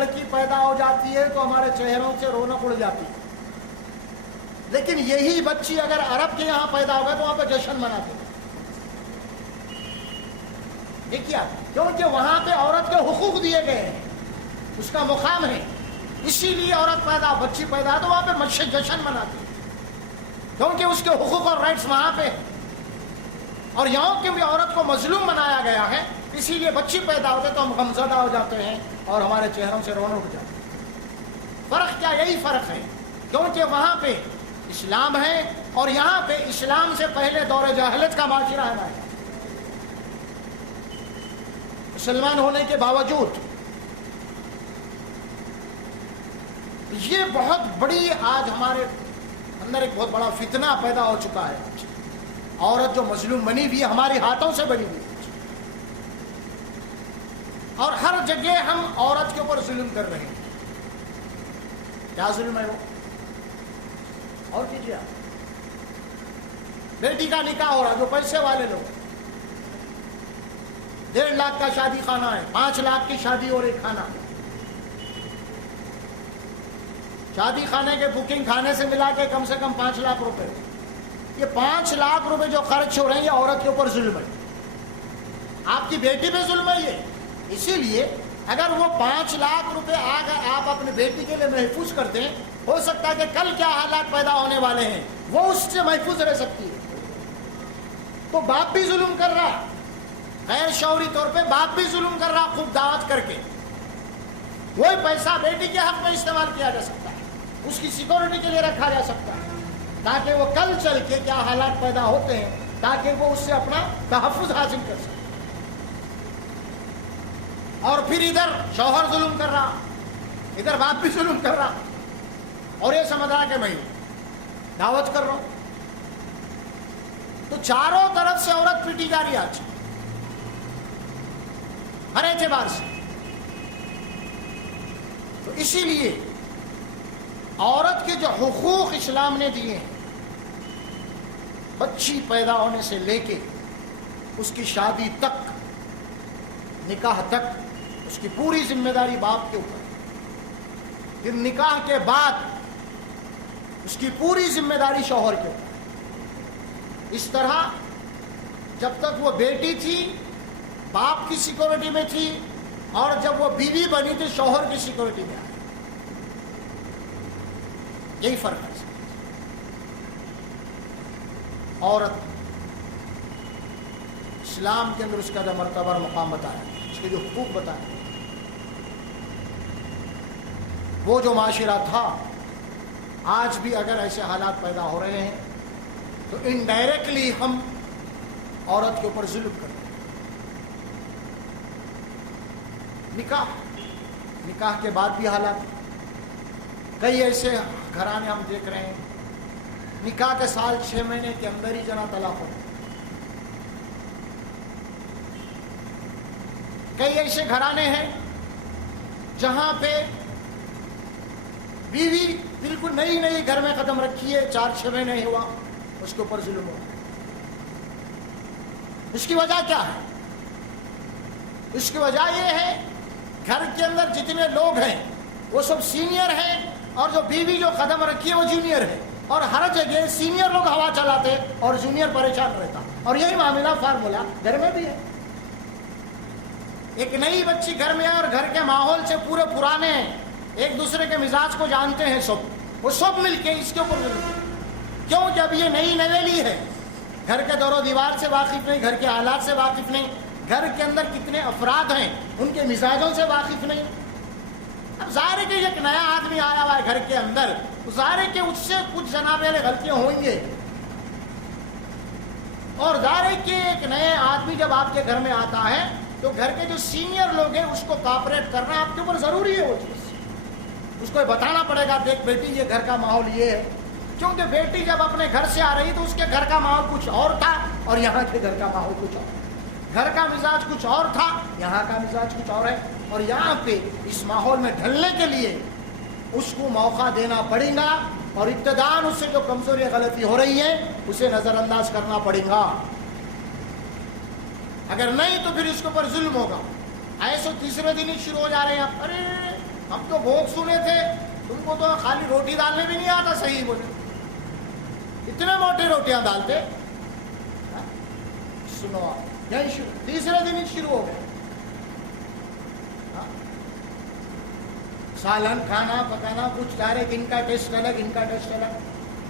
لڑکی پیدا ہو جاتی ہے تو ہمارے چہروں سے رونق اڑ جاتی ہے، لیکن یہی بچی اگر عرب کے یہاں پیدا ہو گئے تو وہاں پہ جشن مناتے ہیں۔ یہ کیا؟ کیونکہ وہاں پہ عورت کے حقوق دیے گئے ہیں، اس کا مقام ہے، اسی لیے عورت پیدا بچی پیدا تو وہاں پہ جشن مناتے ہیں، کیونکہ اس کے حقوق اور رائٹس وہاں پہ ہیں۔ اور یہاں کی بھی عورت کو مظلوم بنایا گیا ہے، اسی لیے بچی پیدا ہوتے تو ہم غمزدہ ہو جاتے ہیں اور ہمارے چہروں سے رونق اٹھ جاتی ہے۔ فرق کیا؟ یہی فرق ہے، کیونکہ وہاں پہ اسلام ہے اور یہاں پہ اسلام سے پہلے دور جاہلیت کا معاشرہ ہے۔ مسلمان ہونے کے باوجود یہ بہت بڑی آج ہمارے اندر ایک بہت بڑا فتنہ پیدا ہو چکا ہے۔ عورت جو مظلوم بنی ہوئی ہے، ہمارے ہاتھوں سے بنی ہوئی ہے، اور ہر جگہ ہم عورت کے اوپر ظلم کر رہے ہیں۔ کیا ظلم ہے وہ؟ اور کیجیے آپ، بیٹی کا نکاح ہو رہا، جو پیسے والے لوگ 1.5 لاکھ کا شادی خانہ ہے، 5 لاکھ کی شادی اور ایک کھانا، شادی خانے کے بکنگ کھانے سے ملا کے کم سے کم 5 لاکھ روپے۔ یہ 5 لاکھ روپے جو خرچ ہو رہے ہیں یہ عورت کے اوپر ظلم ہے، آپ کی بیٹی پہ ظلم ہے یہ۔ اسی لیے اگر وہ 5 لاکھ روپے آپ اپنی بیٹی کے لیے محفوظ کرتے ہیں، ہو سکتا ہے کہ کل کیا حالات پیدا ہونے والے ہیں وہ اس سے محفوظ رہ سکتی ہے۔ تو باپ بھی ظلم کر رہا، غیر شعوری طور پہ باپ بھی ظلم کر رہا، خوب دعوت کر کے وہی پیسہ بیٹی کے حق میں استعمال کیا جا سکتا ہے، اس کی سیکورٹی کے لیے رکھا جا سکتا ہے، تاکہ وہ کل چل کے کیا حالات پیدا ہوتے ہیں تاکہ وہ اس سے اپنا تحفظ حاصل کر سکے۔ اور پھر ادھر شوہر ظلم کر رہا، ادھر باپ بھی ظلم کر رہا، اور یہ سمجھ رہا کہ میں دعوت کر رہا ہوں۔ تو چاروں طرف سے عورت پیٹی جا رہی ہے آج، ہر اعتبار سے۔ تو اسی لیے عورت کے جو حقوق اسلام نے دیے ہیں، بچی پیدا ہونے سے لے کے اس کی شادی تک، نکاح تک، اس کی پوری ذمہ داری باپ کے اوپر، پھر نکاح کے بعد اس کی پوری ذمہ داری شوہر کے اوپر۔ اس طرح جب تک وہ بیٹی تھی باپ کی سیکورٹی میں تھی، اور جب وہ بیوی بنی تھی شوہر کی سیکورٹی میں آئی۔ یہی فرق ہے۔ عورت اسلام کے اندر اس کا جو مرتبہ اور مقام بتایا، اس کے جو حقوق بتایا، وہ جو معاشرہ تھا، آج بھی اگر ایسے حالات پیدا ہو رہے ہیں تو انڈائریکٹلی ہم عورت کے اوپر ظلم کرتے ہیں۔ نکاح کے بعد بھی حالات، کئی ایسے گھرانے ہم دیکھ رہے ہیں، نکاح کے سال 6 مہینے کے اندر ہی جنا طلاق ہو۔ کئی ایسے گھرانے ہیں جہاں پہ بیوی بالکل نئی گھر میں قدم رکھی ہے، 4-6 مہینے ہوا، اس کے اوپر ظلم ہوا۔ اس کی وجہ کیا ہے؟ اس کی وجہ یہ ہے گھر کے اندر جتنے لوگ ہیں وہ سب سینئر ہیں، اور جو بیوی جو قدم رکھی ہے وہ جونیئر ہے، اور ہر جگہ سینئر لوگ ہوا چلاتے اور جونیئر پریشان رہتا، اور یہی معاملہ فارمولا گھر میں بھی ہے۔ ایک نئی بچی گھر میں ہے اور گھر کے ماحول سے پورے پرانے ہیں، ایک دوسرے کے مزاج کو جانتے ہیں سب، وہ سب مل کے اس کے اوپر کیوں کہ اب یہ نئی نویلی ہے، گھر کے دور و دیوار سے واقف نہیں، گھر کے حالات سے واقف نہیں، گھر کے اندر کتنے افراد ہیں ان کے مزاجوں سے واقف نہیں۔ اب ظاہر ہے کہ ایک نیا آدمی آیا ہوا ہے گھر کے اندر، ظاہر ہے کہ اس سے کچھ جناب علی غلطیاں ہوئیں گے، اور ظاہر ہے کہ ایک نئے آدمی جب آپ کے گھر میں آتا ہے تو گھر کے جو سینئر لوگ ہیں اس کو کوآپریٹ کرنا آپ کے اوپر ضروری ہے۔ وہ چیز اس کو بتانا پڑے گا، دیکھ بیٹی یہ گھر کا ماحول یہ ہے، کیونکہ بیٹی جب اپنے گھر سے آ رہی تو اس کے گھر کا ماحول کچھ اور تھا اور یہاں کے گھر کا ماحول کچھ اور، گھر کا مزاج کچھ اور تھا، یہاں کا مزاج کچھ اور ہے، اور یہاں پہ اس ماحول میں ڈھلنے کے لیے اس کو موقع دینا پڑے گا، اور ابتداءً اس سے جو کمزوری غلطی ہو رہی ہے اسے نظر انداز کرنا پڑے گا، اگر نہیں تو پھر اس کے اوپر ظلم ہوگا۔ ایسے تیسرے دن ہی شروع ہو جا رہے ہیں، ارے ہم تو بھوک سنے تھے، تم کو تو خالی روٹی ڈالنے بھی نہیں آتا صحیح بولے، اتنے موٹی روٹیاں ڈالتے. سنو آپ یہی شروع، تیسرے دن ہی شروع ہو گئے. سالن کھانا پکانا کچھ ڈائریکٹ، ان کا ٹیسٹ الگ ان کا ٹیسٹ الگ.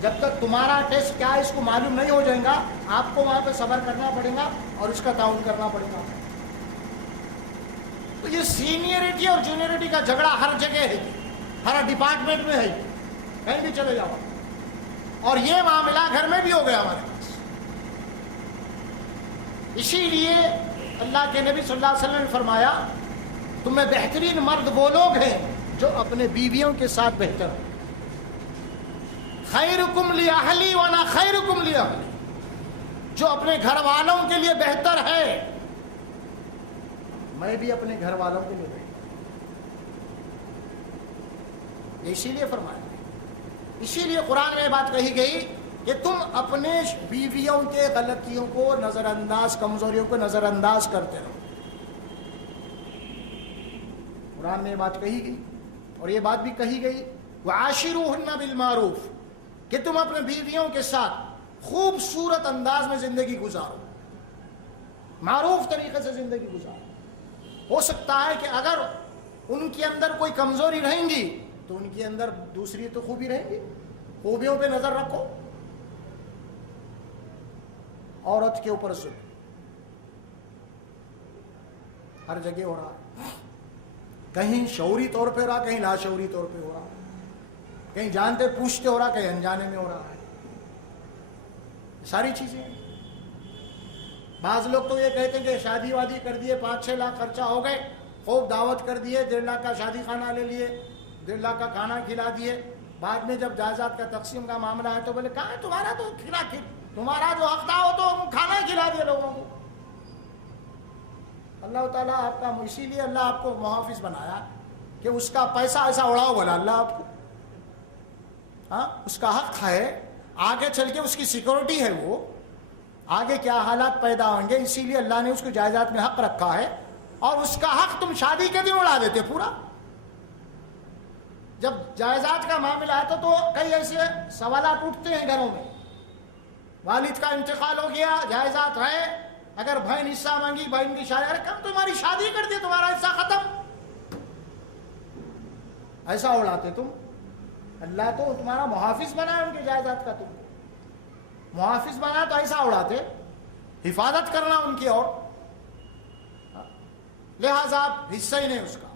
جب تک تمہارا ٹیسٹ کیا ہے اس کو معلوم نہیں ہو جائے گا، آپ کو وہاں پہ صبر کرنا پڑے گا اور اس کا تعاون کرنا پڑے گا. تو یہ سینئرٹی اور جونیئرٹی کا جھگڑا ہر جگہ ہے، ہر ڈپارٹمنٹ میں ہے، کہیں بھی چلے جاؤ. اور یہ معاملہ گھر میں بھی ہو گیا ہمارے پاس. اسی لیے اللہ کے نبی صلی اللہ علیہ وسلم نے فرمایا تم میں بہترین مرد وہ لوگ ہیں جو اپنے بیویوں کے ساتھ بہتر ہو. خیرکم لأہلی وانا خیرکم لأہلی، جو اپنے گھر والوں کے لیے بہتر ہے میں بھی اپنے گھر والوں کے لیے بہتر. اسی لیے فرمایا، اسی لیے قرآن میں بات کہی گئی کہ تم اپنے بیویوں کے غلطیوں کو نظر انداز، کمزوریوں کو نظر انداز کرتے رہو. قرآن میں یہ بات کہی گئی. اور یہ بات بھی کہی گئی وعاشروہن بالمعروف، کہ تم اپنے بیویوں کے ساتھ خوبصورت انداز میں زندگی گزارو، معروف طریقے سے زندگی گزارو. ہو سکتا ہے کہ اگر ان کے اندر کوئی کمزوری رہیں گی تو ان کے اندر دوسری تو خوبی رہیں گی، خوبیوں پہ نظر رکھو. عورت کے اوپر ظلم ہر جگہ ہو رہا ہے، کہیں شعوری طور پہ ہو رہا، کہیں لاشعوری طور پہ ہو رہا، کہیں جانتے پوچھتے ہو رہا، کہیں انجانے میں ہو رہا ہے. ساری چیزیں. بعض لوگ تو یہ کہتے ہیں کہ شادی وادی کر دیے، 5-6 لاکھ خرچہ ہو گئے، خوب دعوت کر دیے، 1.5 لاکھ کا شادی خانہ لے لیے، 1.5 لاکھ کا کھانا کھلا دیے. بعد میں جب جائیداد کا تقسیم کا معاملہ ہے تو بولے کہاں ہے تمہارا تو تمہارا جو حق تھا وہ تو کھانا ہی کھلا دیا لوگوں کو. اللہ تعالیٰ آپ کا، اسی لیے اللہ آپ کو محافظ بنایا کہ اس کا پیسہ ایسا اڑاؤ بولا اللہ آپ کو. ہاں اس کا حق ہے، آگے چل کے اس کی سیکورٹی ہے، وہ آگے کیا حالات پیدا ہوں گے، اسی لیے اللہ نے اس کو جائیداد میں حق رکھا ہے. اور اس کا حق تم شادی کے دن اڑا دیتے پورا. جب جائیداد کا معاملہ آتا تو کئی ایسے سوالات اٹھتے ہیں گھروں میں، والد کا انتقال ہو گیا، جائیداد ہے، اگر بہن حصہ مانگی، بہن کی شادی، ارے کم تمہاری شادی کر دی، تمہارا حصہ ختم. ایسا اڑاتے تم. اللہ تو تمہارا محافظ بنا ہے ان کے جائیداد کا، تم محافظ بنا تو ایسا اڑاتے، حفاظت کرنا ان کی. اور لہذا آپ حصہ ہی نہیں اس کا.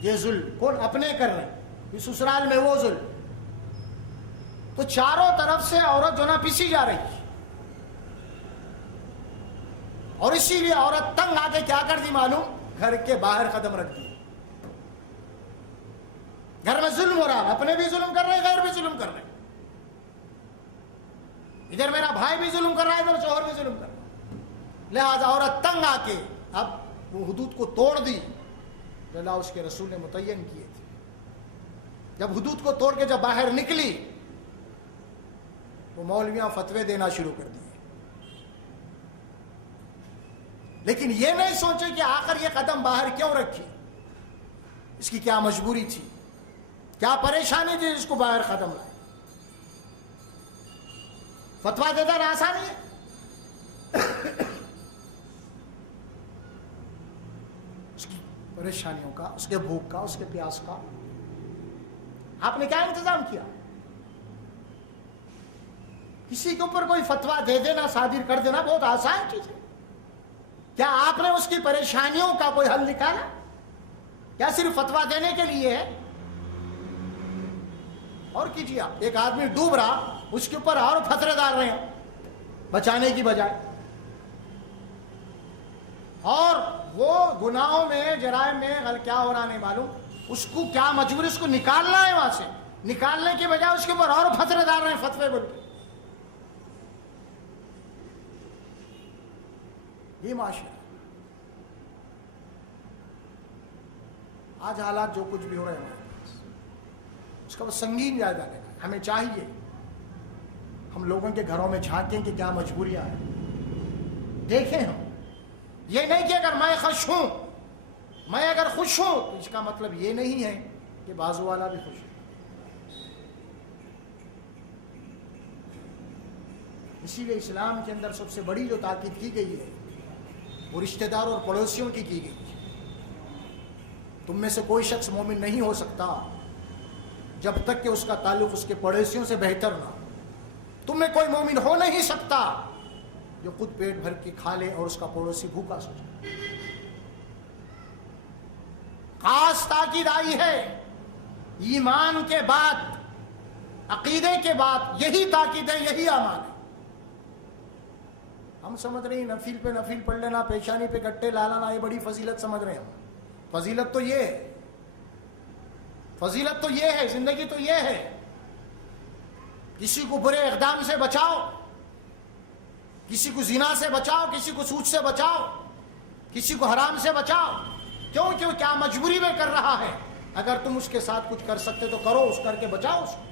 یہ ظلم کون اپنے کر رہے ہیں، سسرال میں وہ ظلم. تو چاروں طرف سے عورت جو نا پسی جا رہی ہے. اور اسی لیے عورت تنگ آ کے کیا کر دی معلوم، گھر کے باہر قدم رکھ دی. گھر میں ظلم ہو رہا ہے، اپنے بھی ظلم کر رہے ہیں، غیر بھی ظلم کر رہے ہیں. ادھر میرا بھائی بھی ظلم کر رہا ہے، ادھر شوہر بھی ظلم کر رہا ہے. لہذا عورت تنگ آ کے اب وہ حدود کو توڑ دی جو اللہ اس کے رسول نے متعین کیے تھے. جب حدود کو توڑ کے جب باہر نکلی تو مولویاں فتوے دینا شروع کر دیے. لیکن یہ نہیں سوچے کہ آخر یہ قدم باہر کیوں رکھی، اس کی کیا مجبوری تھی، کیا پریشانی تھی جس کو باہر قدم لائے. فتویٰ دینا آسانی ہے، اس کی پریشانیوں کا، اس کے بھوک کا، اس کے پیاس کا آپ نے کیا انتظام کیا. کسی کے اوپر کوئی فتویٰ دے دینا، صادر کر دینا بہت آسان چیز ہے. کیا آپ نے اس کی پریشانیوں کا کوئی حل نکالا؟ کیا صرف فتویٰ دینے کے لیے ہے؟ اور کیجیے آپ. ایک آدمی ڈوب رہا، اس کے اوپر اور فتوے ڈال رہے ہیں بچانے کی بجائے، اور وہ گناہوں میں، جرائم میں کیا ہو رہا نہیں معلوم. اس کو کیا مجبوری، اس کو نکالنا ہے وہاں سے، نکالنے کی بجائے اس کے اوپر اور فتوے ڈال رہے ہیں، فتوے بول کے. یہ معاشرہ آج حالات جو کچھ بھی ہو رہے ہیں ہمارے پاس، اس کا وہ سنگین جائزہ لینا. ہمیں چاہیے ہم لوگوں کے گھروں میں جھانکیں کہ کیا مجبوریاں ہیں، دیکھیں. ہم یہ نہیں کہ اگر میں خوش ہوں میں اگر خوش ہوں تو اس کا مطلب یہ نہیں ہے کہ بازو والا بھی خوش ہے. اسی لیے اسلام کے اندر سب سے بڑی جو تاکید کی گئی ہے وہ رشتہ دار اور پڑوسیوں کی گئی ہے. تم میں سے کوئی شخص مومن نہیں ہو سکتا جب تک کہ اس کا تعلق اس کے پڑوسیوں سے بہتر نہ ہو. تم میں کوئی مومن ہو نہیں سکتا جو خود پیٹ بھر کے کھا لے اور اس کا پڑوسی بھوکا سو جائے. خاص تاکید آئی ہے ایمان کے بعد، عقیدے کے بعد یہی تاکید ہے، یہی امان ہے. ہم سمجھ رہے ہیں نفل پہ نفل پڑھ لینا، پیشانی پہ گٹے لانا یہ بڑی فضیلت سمجھ رہے ہیں ہم. فضیلت تو یہ ہے، فضیلت تو یہ ہے، زندگی تو یہ ہے. کسی کو برے اقدام سے بچاؤ، کسی کو زنا سے بچاؤ، کسی کو سود سے بچاؤ، کسی کو حرام سے بچاؤ. کیوں کیا مجبوری میں کر رہا ہے؟ اگر تم اس کے ساتھ کچھ کر سکتے تو کرو، اس کر کے بچاؤ اس کو.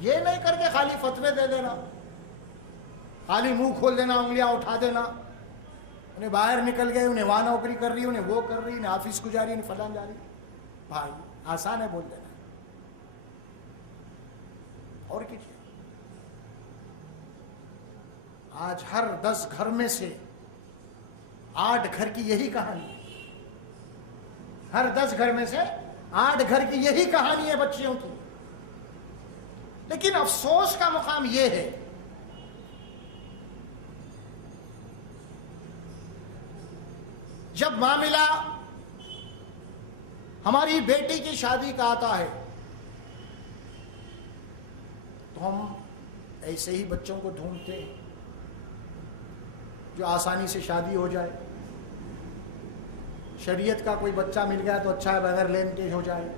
یہ نہیں کر کے خالی فتوے دے دینا، خالی منہ کھول دینا، انگلیاں اٹھا دینا. انہیں باہر نکل گئے، انہیں وہاں نوکری کر رہی، انہیں وہ کر رہی، انہیں آفس کو جا رہی، انہیں فلان جا رہی. بھائی آسان ہے بول دینا اور کچھ. آج ہر 10 گھر میں سے 8 گھر کی یہی کہانی ہے. ہر 10 گھر میں سے 8 گھر کی یہی کہانی ہے بچیوں کی. لیکن افسوس کا مقام یہ ہے جب معاملہ ہماری بیٹی کی شادی کا آتا ہے تو ہم ایسے ہی بچوں کو ڈھونڈتے ہیں جو آسانی سے شادی ہو جائے. شریعت کا کوئی بچہ مل گیا تو اچھا ہے، بغیر لین کے ہو جائے.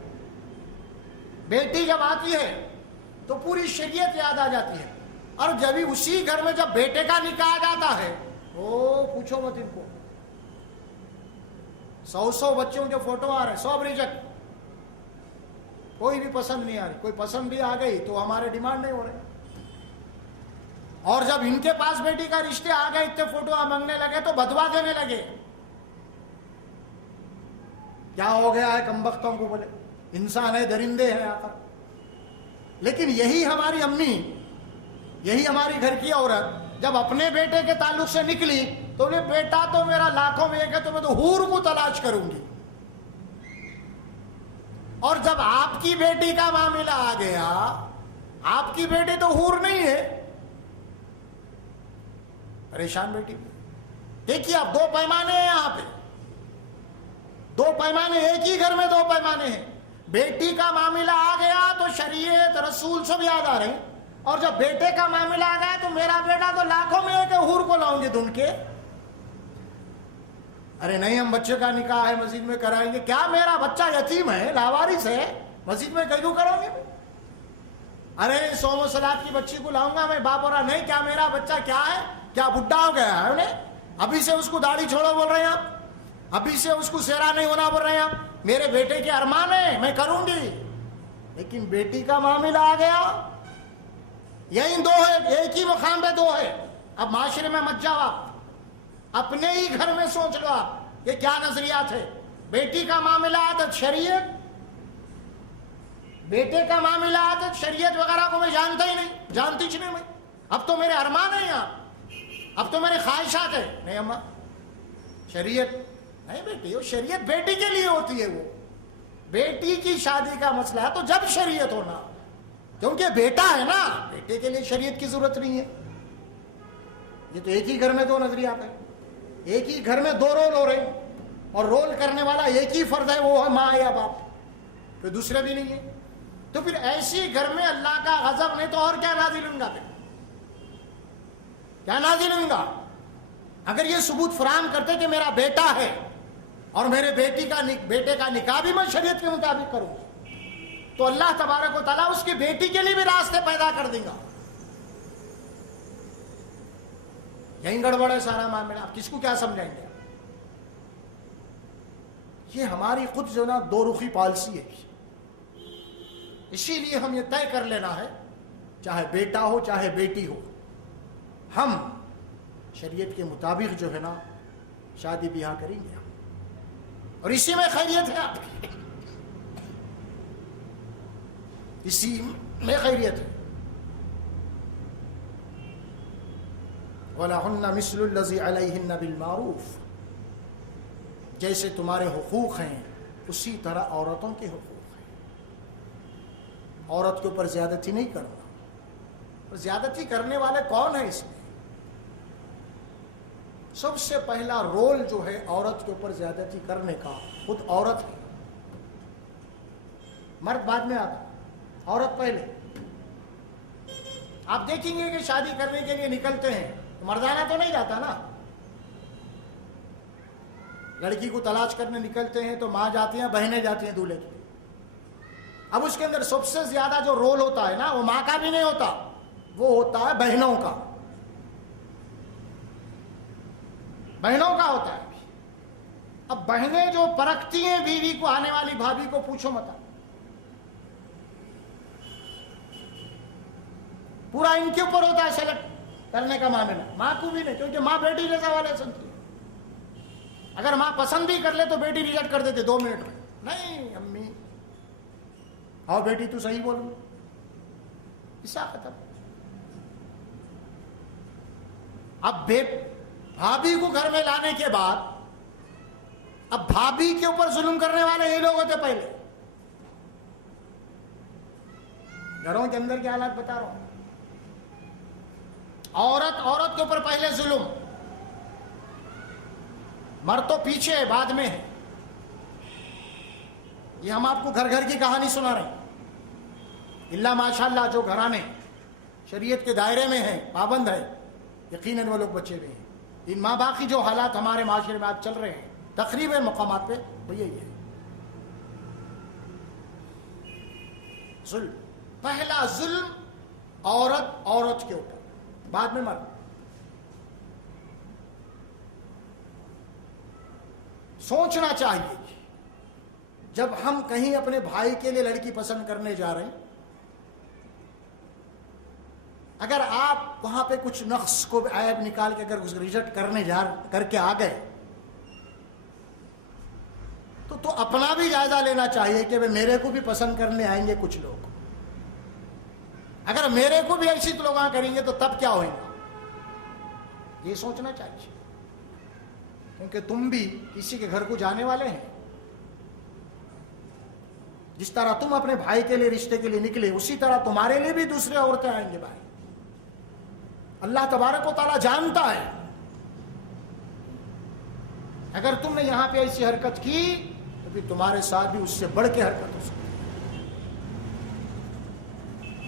بیٹی جب آتی ہے تو پوری شریعت یاد آ جاتی ہے. اور جب ہی اسی گھر میں جب بیٹے کا نکاح جاتا ہے وہ پوچھو مت ان کو. 100 بچوں کے فوٹو آ رہے، 100 ریجیکٹ. کوئی بھی پسند نہیں آ رہی. کوئی پسند بھی آ گئی تو ہمارے ڈیمانڈ نہیں ہو رہے. اور جب ان کے پاس بیٹی کا رشتے آ گئے، اتنے فوٹو مانگنے لگے تو بدوا دینے لگے. کیا ہو گیا ہے کمبختوں کو؟ بولے انسان ہے، درندے ہیں آخر. لیکن یہی ہماری امی، یہی ہماری گھر کی عورت جب اپنے بیٹے کے تعلق سے نکلی تو بولے بیٹا تو میرا لاکھوں میں ایک ہے، تو میں تو حور کو تلاش کروں گی. اور جب آپ کی بیٹی کا معاملہ آ گیا، آپ کی بیٹی تو حور نہیں ہے، پریشان بیٹی. دیکھیے آپ 2 پیمانے ہیں یہاں پہ، 2 پیمانے. ایک ہی گھر میں 2 پیمانے ہیں. بیٹی کا معاملہ آ گیا تو شریعت رسول سب یاد آ رہے ہیں. اور جب بیٹے کا معاملہ آ گیا تو میرا بیٹا تو لاکھوں میں ایک حور کو لاؤں گے ڈھونڈ کے. ارے نہیں، ہم بچے کا نکاح ہے مسجد میں کرائیں گے. کیا میرا بچہ یتیم ہے، لاوارث ہے، مسجد میں کیوں کرو گے؟ ارے 100 سلاد کی بچی کو لاؤں گا میں، باپ ہو رہا نہیں. کیا میرا بچہ کیا ہے، کیا بڈھا ہو گیا ہے انہیں؟ ابھی سے اس کو داڑھی چھوڑو بول رہے ہیں آپ، ابھی سے اس کو سیرا نہیں ہونا بول رہے ہیں آپ. میرے بیٹے کے ارمان ہے، میں کروں گی. لیکن بیٹی کا معاملہ آ گیا، یہی 2 ہے، ایک ہی مقام پہ 2 ہے. اب معاشرے میں مت جاؤ آپ، اپنے ہی گھر میں سوچ لو آپ یہ کیا نظریات ہے. بیٹی کا معاملہ آتا شریعت، بیٹے کا معاملہ آتا شریعت وغیرہ کو میں جانتا ہی نہیں، جانتی ہی نہیں میں. اب تو میرے ارمان ہیں یہاں، اب تو میرے خواہشات ہیں. نہیں اماں، شریعت نہیں بیٹی، وہ شریعت بیٹی کے لیے ہوتی ہے. وہ بیٹی کی شادی کا مسئلہ ہے تو جب شریعت ہونا، کیونکہ بیٹا ہے نا، بیٹے کے لیے شریعت کی ضرورت نہیں ہے. یہ تو ایک ہی گھر میں 2 نظریات ہیں، ایک ہی گھر میں 2 رول ہو رہے ہیں، اور رول کرنے والا ایک ہی فرد ہے، وہ ہے ماں یا باپ، کوئی دوسرے بھی نہیں ہے. تو پھر ایسی گھر میں اللہ کا غضب نہیں تو اور کیا نازل ہوں گا؟ کیا نازل ہوں گا؟ اگر یہ ثبوت فراہم کرتے کہ میرا بیٹا ہے اور میرے بیٹے کا نکاح بھی میں شریعت کے مطابق کروں تو اللہ تبارک و تعالیٰ اس کی بیٹی کے لیے بھی راستے پیدا کر دیں گا. یہیں گڑبڑ ہے سارا معاملہ. آپ کس کو کیا سمجھائیں گے؟ یہ ہماری خود جو نا 2 رخی پالیسی ہے. اسی لیے ہم یہ طے کر لینا ہے، چاہے بیٹا ہو چاہے بیٹی ہو، ہم شریعت کے مطابق جو ہے نا شادی بیاہ کریں گے. اور اسی میں خیریت ہے آپ کی، اسی میں خیریت ہے. وَلَهُنَّ مِثْلُ الَّذِي عَلَيْهِنَّ بِالْمَعْرُوفِ، جیسے تمہارے حقوق ہیں اسی طرح عورتوں کے حقوق ہیں. عورت کے اوپر زیادتی نہیں کرنا. اور زیادتی کرنے والے کون ہیں اس میں؟ سب سے پہلا رول جو ہے عورت کے اوپر زیادتی کرنے کا خود عورت ہے. مرد بعد میں آتا، عورت پہلے. آپ دیکھیں گے کہ شادی کرنے کے لیے نکلتے ہیں تو مردانہ تو نہیں جاتا نا. لڑکی کو تلاش کرنے نکلتے ہیں تو ماں جاتی ہیں، بہنیں جاتی ہیں دولہے کی. اب اس کے اندر سب سے زیادہ جو رول ہوتا ہے نا وہ ماں کا بھی نہیں ہوتا، وہ ہوتا ہے بہنوں کا. بہنوں کا ہوتا ہے. اب بہنیں جو پرکھتی ہیں بیوی کو، آنے والی بھابھی کو، پوچھو مت، پورا ان کے اوپر ہوتا ہے سلیکٹ کرنے کا معاملہ. ماں کو بھی نہیں، کیونکہ ماں بیٹی جیسا والے سنتی ہے. اگر ماں پسند بھی کر لے تو بیٹی ریجیکٹ کر دیتے 2 منٹ میں. نہیں امی، ہاں بیٹی تو صحیح بولو، ایسا ختم. اب بھابھی کو گھر میں لانے کے بعد اب بھابھی کے اوپر ظلم کرنے والے یہ لوگ ہوتے پہلے. گھروں کے اندر کے حالات بتا رہا ہوں. عورت کے اوپر پہلے ظلم، مرد تو پیچھے ہے، بعد میں ہے. یہ ہم آپ کو گھر گھر کی کہانی سنا رہے ہیں. اللہ ماشاءاللہ جو گھرانے شریعت کے دائرے میں ہیں، پابند ہے، یقیناً وہ لوگ بچے ہوئے ہیں. ان ماں باپ کی جو حالات ہمارے معاشرے میں آج چل رہے ہیں تقریباً مقامات پہ وہ یہی ہے. ظلم، پہلا ظلم عورت کے اوپر، بعد میں مرد. سوچنا چاہیے جب ہم کہیں اپنے بھائی کے لیے لڑکی پسند کرنے جا رہے ہیں، اگر آپ وہاں پہ کچھ نقص کو عیب نکال کے اگر ریجیکٹ کر کے آ گئے تو اپنا بھی جائزہ لینا چاہیے کہ میرے کو بھی پسند کرنے آئیں گے کچھ لوگ. اگر میرے کو بھی ایسی لوگ کریں گے تو تب کیا ہوئے گا، یہ سوچنا چاہیے. کیونکہ تم بھی کسی کے گھر کو جانے والے ہیں. جس طرح تم اپنے بھائی کے لیے رشتے کے لیے نکلے، اسی طرح تمہارے لیے بھی دوسرے عورتیں آئیں گے. بھائی اللہ تبارک و تعالیٰ جانتا ہے اگر تم نے یہاں پہ ایسی حرکت کی تو پھر تمہارے ساتھ بھی اس سے بڑھ کے حرکت ہو سکتی.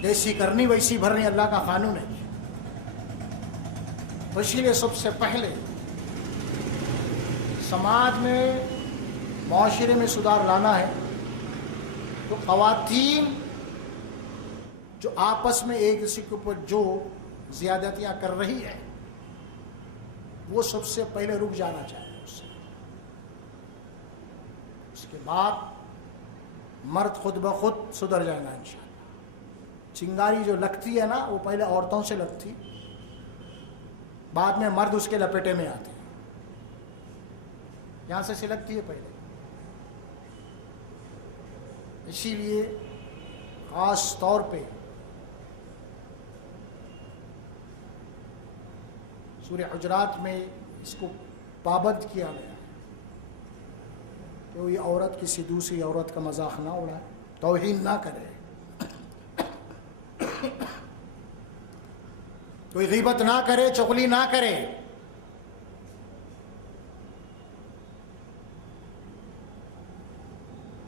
جیسی کرنی ویسی بھرنی اللہ کا قانون ہے. تو اسی لیے سب سے پہلے سماج میں، معاشرے میں سدھار لانا ہے تو خواتین جو آپس میں ایک دوسرے کے اوپر جو زیادتیاں کر رہی ہے وہ سب سے پہلے رک جانا چاہیے. اس کے بعد مرد خود بخود سدھر جائے گا انشاءاللہ. چنگاری جو لگتی ہے نا وہ پہلے عورتوں سے لگتی، بعد میں مرد اس کے لپیٹے میں آتے ہیں. یہاں سے سلگتی ہے پہلے. اسی لیے خاص طور پہ سورہ حجرات میں اس کو پابند کیا گیا کہ یہ عورت کسی دوسری عورت کا مذاق نہ اڑائے، توہین نہ کرے، کوئی غیبت نہ کرے، چغلی نہ کرے.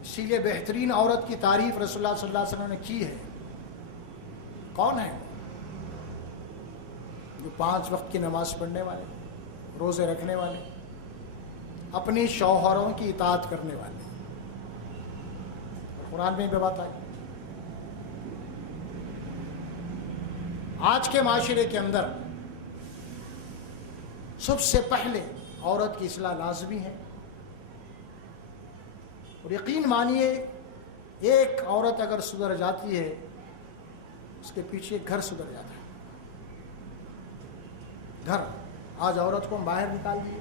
اسی لیے بہترین عورت کی تعریف رسول اللہ صلی اللہ علیہ وسلم نے کی ہے. کون ہے؟ جو 5 وقت کی نماز پڑھنے والے، روزے رکھنے والے، اپنی شوہروں کی اطاعت کرنے والے. قرآن میں بھی بات آئی. آج کے معاشرے کے اندر سب سے پہلے عورت کی اصلاح لازمی ہے. اور یقین مانیے ایک عورت اگر سدھر جاتی ہے اس کے پیچھے ایک گھر سدھر جاتا ہے. گھر، آج عورت کو ہم باہر نکال دیے،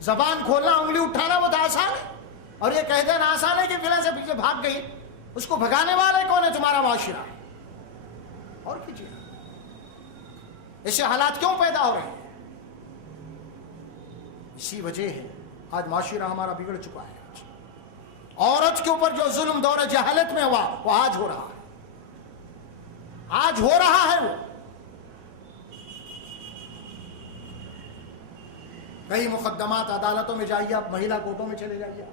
زبان کھولنا انگلی اٹھانا وہ تو آسان ہے، اور یہ کہہ دینا آسان ہے کہ فلاں سے پیچھے بھاگ گئی، اس کو بھگانے والے کون ہے؟ تمہارا معاشرہ۔ اور کیجیے، ایسے حالات کیوں پیدا ہو رہے ہیں؟ اسی وجہ ہے آج معاشرہ ہمارا بگڑ چکا ہے۔ عورت کے اوپر جو ظلم دور جہالت میں ہوا وہ آج ہو رہا ہے، آج ہو رہا ہے۔ وہ کئی مقدمات عدالتوں میں جائیے آپ، مہیلا کورٹوں میں چلے جائیے،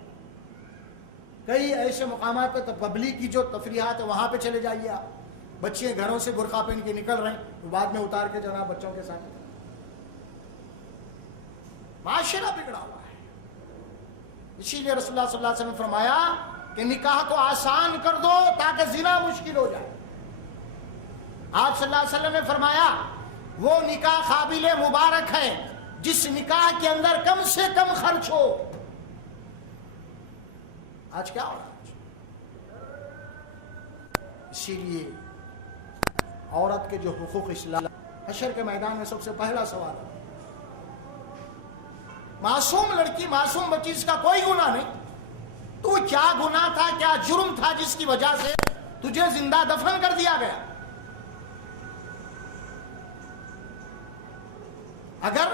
کئی ایسے مقامات پہ پبلک کی جو تفریحات ہے وہاں پہ چلے جائیے آپ، بچے گھروں سے برقع پہن کے نکل رہے ہیں، وہ بعد میں اتار کے جناب بچوں کے ساتھ۔ معاشرہ بگڑا ہوا ہے۔ اسی لیے رسول اللہ صلی اللہ علیہ وسلم نے فرمایا کہ نکاح کو آسان کر دو تاکہ زنا مشکل ہو جائے۔ آپ صلی اللہ علیہ وسلم نے فرمایا وہ نکاح قابل مبارک ہے جس نکاح کے اندر کم سے کم خرچ ہو۔ آج کیا ہو رہا ہے؟ اسی لیے عورت کے جو حقوق اسلام، حشر کے میدان میں سب سے پہلا سوال ہے، معصوم لڑکی، معصوم بچی، اس کا کوئی گناہ نہیں، تو کیا گناہ تھا، کیا جرم تھا جس کی وجہ سے تجھے زندہ دفن کر دیا گیا؟ اگر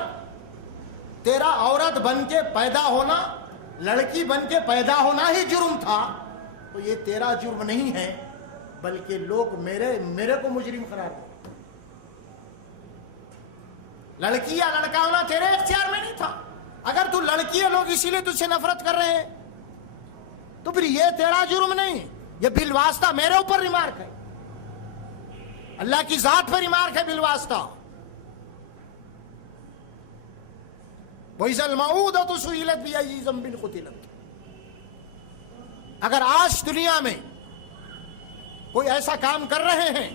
تیرا عورت بن کے پیدا ہونا، لڑکی بن کے پیدا ہونا ہی جرم تھا تو یہ تیرا جرم نہیں ہے، بلکہ لوگ میرے کو مجرم قرار دیں۔ لڑکی یا لڑکا ہونا تیرے اختیار میں نہیں تھا، اگر تو لڑکی ہے لوگ اسی لیے تجھ سے نفرت کر رہے ہیں تو پھر یہ تیرا جرم نہیں، یہ بالواسطہ میرے اوپر ریمارک ہے، اللہ کی ذات پر ریمارک ہے بالواسطہ۔ وَإِذَا الْمَوْءُودَةُ سُئِلَتْ بِأَيِّ ذَنبٍ قُتِلَتْ۔ اگر آج دنیا میں کوئی ایسا کام کر رہے ہیں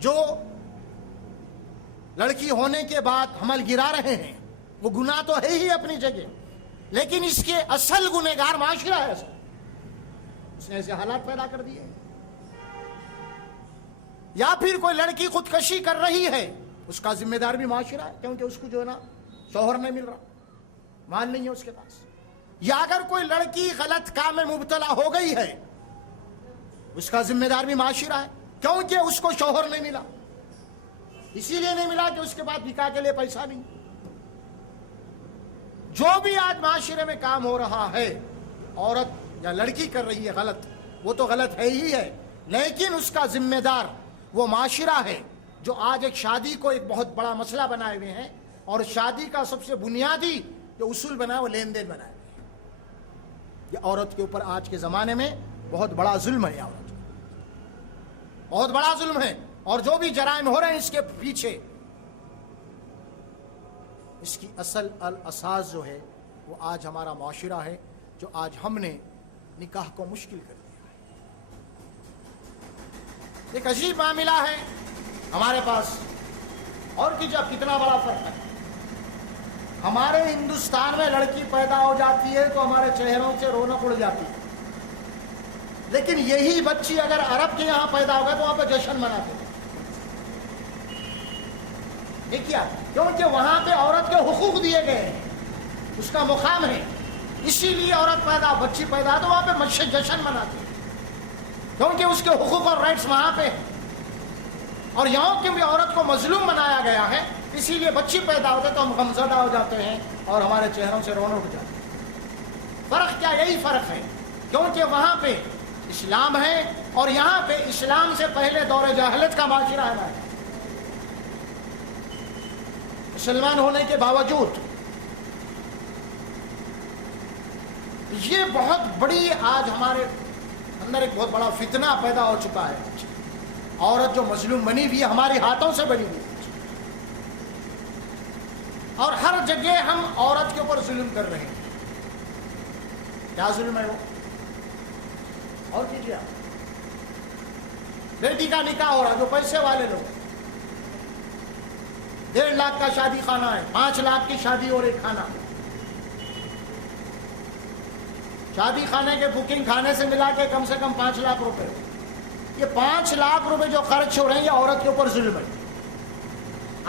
جو لڑکی ہونے کے بعد حمل گرا رہے ہیں، وہ گناہ تو ہے ہی اپنی جگہ، لیکن اس کے اصل گنہگار معاشرہ ہے، اس نے ایسے حالات پیدا کر دیے۔ یا پھر کوئی لڑکی خودکشی کر رہی ہے، اس کا ذمہ دار بھی معاشرہ ہے، کیونکہ اس کو جو ہے نا شوہر نہیں مل رہا، مال نہیں ہے اس کے پاس۔ یا اگر کوئی لڑکی غلط کام میں مبتلا ہو گئی ہے، اس کا ذمہ دار بھی معاشرہ ہے، کیونکہ اس کو شوہر نہیں ملا، اسی لیے نہیں ملا کہ اس کے بعد نکاح کے لیے پیسہ نہیں۔ جو بھی آج معاشرے میں کام ہو رہا ہے، عورت یا لڑکی کر رہی ہے غلط، وہ تو غلط ہے ہی ہے، لیکن اس کا ذمہ دار وہ معاشرہ ہے جو آج ایک شادی کو ایک بہت بڑا مسئلہ بنائے ہوئے ہیں، اور شادی کا سب سے بنیادی جو اصول بنا ہے وہ لین دین بنائے ہوئے ہیں۔ یہ عورت کے اوپر آج کے زمانے میں بہت بڑا ظلم ہے، عورت بہت بڑا ظلم ہے، اور جو بھی جرائم ہو رہے ہیں اس کے پیچھے اس کی اصل الاساس جو ہے وہ آج ہمارا معاشرہ ہے، جو آج ہم نے نکاح کو مشکل کر دیا ہے۔ ایک عجیب معاملہ ہے ہمارے پاس، اور کہ جب کتنا بڑا فرق ہے۔ ہمارے ہندوستان میں لڑکی پیدا ہو جاتی ہے تو ہمارے چہروں سے رونق اڑ جاتی ہے، لیکن یہی بچی اگر عرب کے یہاں پیدا ہو گئے تو وہاں پہ جشن مناتے ہیں۔ یہ کیا؟ کیونکہ وہاں پہ عورت کے حقوق دیے گئے ہیں، اس کا مقام ہے، اسی لیے عورت پیدا، بچی پیدا تو وہاں پہ جشن مناتے ہیں، کیونکہ اس کے حقوق اور رائٹس وہاں پہ ہیں۔ اور یہاں کی بھی عورت کو مظلوم بنایا گیا ہے، اسی لیے بچی پیدا ہوتے تو ہم غمزدہ ہو جاتے ہیں اور ہمارے چہروں سے رونق اٹھ جاتی ہے۔ فرق کیا؟ یہی فرق ہے، کیونکہ وہاں پہ اسلام ہے اور یہاں پہ اسلام سے پہلے دور جاہلیت کا معاشرہ ہے۔ مسلمان ہونے کے باوجود یہ بہت بڑی آج ہمارے اندر ایک بہت بڑا فتنہ پیدا ہو چکا ہے۔ عورت جو مظلوم بنی ہوئی ہے، ہمارے ہاتھوں سے بنی ہوئی ہے، اور ہر جگہ ہم عورت کے اوپر ظلم کر رہے ہیں۔ کیا ظلم ہے وہ؟ اور کیجیے آپ، بیٹی کا نکاح ہو رہا، جو پیسے والے لوگ، 1.5 لاکھ کا شادی خانہ ہے، 5 لاکھ کی شادی اور ایک کھانا، شادی خانے کے بکنگ کھانے سے ملا کے کم سے کم 5 لاکھ روپے۔ یہ 5 لاکھ روپے جو خرچ ہو رہے ہیں یہ عورت کے اوپر ظلم ہے،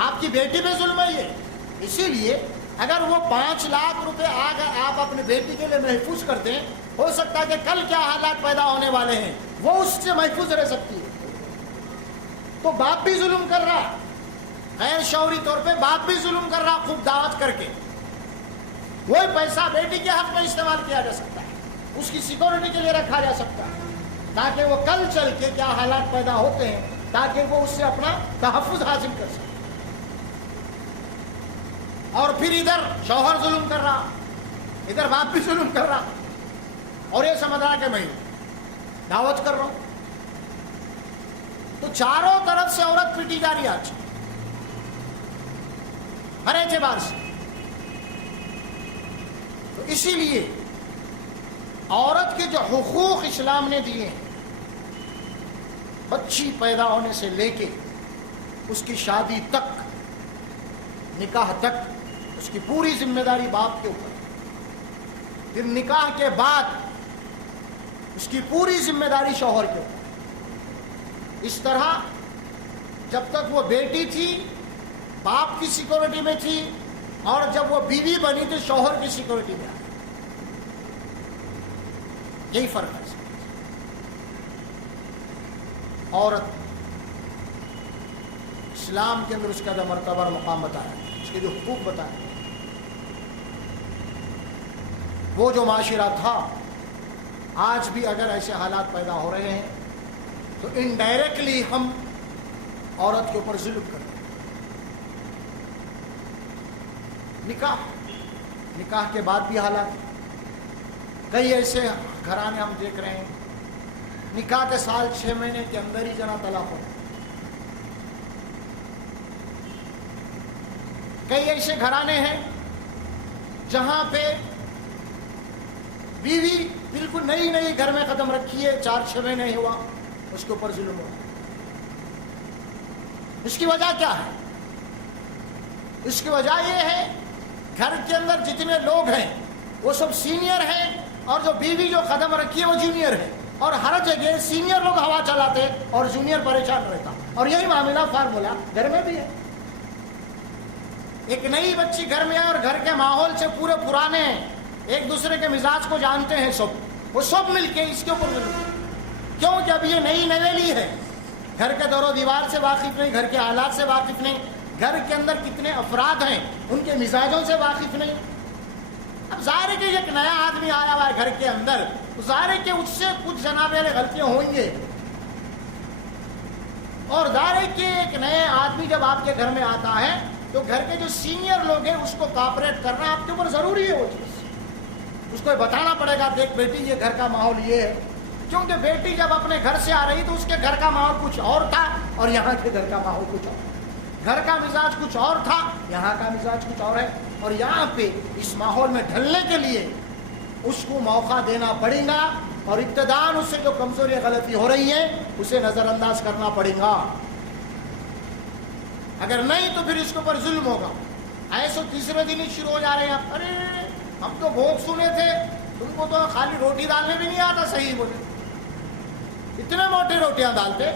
آپ کی بیٹی پہ ظلم ہے، یہ اسی لیے اگر وہ 5 لاکھ روپے آپ اپنی بیٹی کے لیے محفوظ کرتے ہیں، ہو سکتا ہے کہ کل کیا حالات پیدا ہونے والے ہیں وہ اس سے محفوظ رہ سکتی ہے۔ تو باپ بھی ظلم کر رہا، غیر شعوری طور پہ باپ بھی ظلم کر رہا، خوب دعوت کر کے وہی پیسہ بیٹی کے حق میں استعمال کیا جا سکتا ہے، اس کی سیکورٹی کے لیے رکھا جا سکتا ہے، تاکہ وہ کل چل کے کیا حالات پیدا ہوتے ہیں تاکہ وہ اس سے اپنا تحفظ حاصل کر سکے۔ اور پھر ادھر شوہر ظلم کر رہا، ادھر باپ بھی ظلم کر رہا، اور یہ سمجھ رہا کہ میں دعوت کر رہا ہوں۔ تو چاروں طرف سے عورت پیٹی جا رہی ہے آج ہر اعتبار سے۔ تو اسی لیے عورت کے جو حقوق اسلام نے دیے ہیں، بچی پیدا ہونے سے لے کے اس کی شادی تک، نکاح تک، اس کی پوری ذمہ داری باپ کے اوپر، پھر نکاح کے بعد اس کی پوری ذمہ داری شوہر کے اوپر۔ اس طرح جب تک وہ بیٹی تھی باپ کی سیکورٹی میں تھی، اور جب وہ بیوی بنی تو شوہر کی سیکورٹی میں آ گئی۔ یہی فرق ہے۔ عورت اسلام کے اندر اس کا جو مرتبہ اور مقام بتایا، اس کے جو حقوق بتایا، وہ جو معاشرہ تھا آج بھی اگر ایسے حالات پیدا ہو رہے ہیں تو انڈائریکٹلی ہم عورت کے اوپر ظلم کرتے ہیں۔ نکاح کے بعد بھی حالات، کئی ایسے گھرانے ہم دیکھ رہے ہیں نکاح کے سال 6 مہینے کے اندر ہی جنا طلاق ہو۔ کئی ایسے گھرانے ہیں جہاں پہ بیوی بالکل نئی گھر میں قدم رکھی ہے، 4-6 مہینے ہی ہوا، اس کے اوپر ظلم ہوا۔ اس کی وجہ کیا ہے؟ اس کی وجہ یہ ہے گھر کے اندر جتنے لوگ ہیں وہ سب سینئر ہیں، اور جو بیوی جو قدم رکھی ہے وہ جونیئر ہے، اور ہر جگہ سینئر لوگ ہوا چلاتے اور جونیئر پریشان رہتا، اور یہی معاملہ فارمولا گھر میں بھی ہے۔ ایک نئی بچی گھر میں ہے اور گھر کے ماحول سے پورے پرانے ہیں، ایک دوسرے کے مزاج کو جانتے ہیں سب، وہ سب مل کے اس کے اوپر کیوں کہ اب یہ نئی نویلی ہے، گھر کے دور و دیوار سے واقف نہیں، گھر کے حالات سے واقف نہیں، گھر کے اندر کتنے افراد ہیں ان کے مزاجوں سے واقف نہیں۔ اب ظاہر ہے کہ ایک نیا آدمی آیا ہوا ہے گھر کے اندر، تو ظاہر ہے کہ اس سے کچھ جناب علی غلطیاں ہوئیں گے، اور ظاہر ہے کہ ایک نئے آدمی جب آپ کے گھر میں آتا ہے تو گھر کے جو سینئر لوگ ہیں اس کو کوآپریٹ کرنا آپ کے اوپر ضروری ہے۔ وہ چیز اس کو بتانا پڑے گا، دیکھ بیٹی یہ گھر کا ماحول یہ ہے، کیونکہ بیٹی جب اپنے گھر سے آ رہی تو اس کے گھر کا ماحول کچھ اور تھا اور یہاں کے گھر کا ماحول کچھ اور، گھر کا مزاج کچھ اور تھا، یہاں کا مزاج کچھ اور ہے، اور یہاں پہ اس ماحول میں ڈھلنے کے لیے اس کو موقع دینا پڑے گا، اور ابتداءً اس سے جو کمزوری غلطی ہو رہی ہے اسے نظر انداز کرنا پڑے گا، اگر نہیں تو پھر اس کے اوپر ظلم ہوگا۔ ایسے تیسرے دن ہی شروع ہو جا رہے ہیں، ارے ہم تو بھوک سنے تھے، تم کو تو خالی روٹی ڈالنے بھی نہیں آتا صحیح، بولے اتنے موٹی روٹیاں ڈالتے،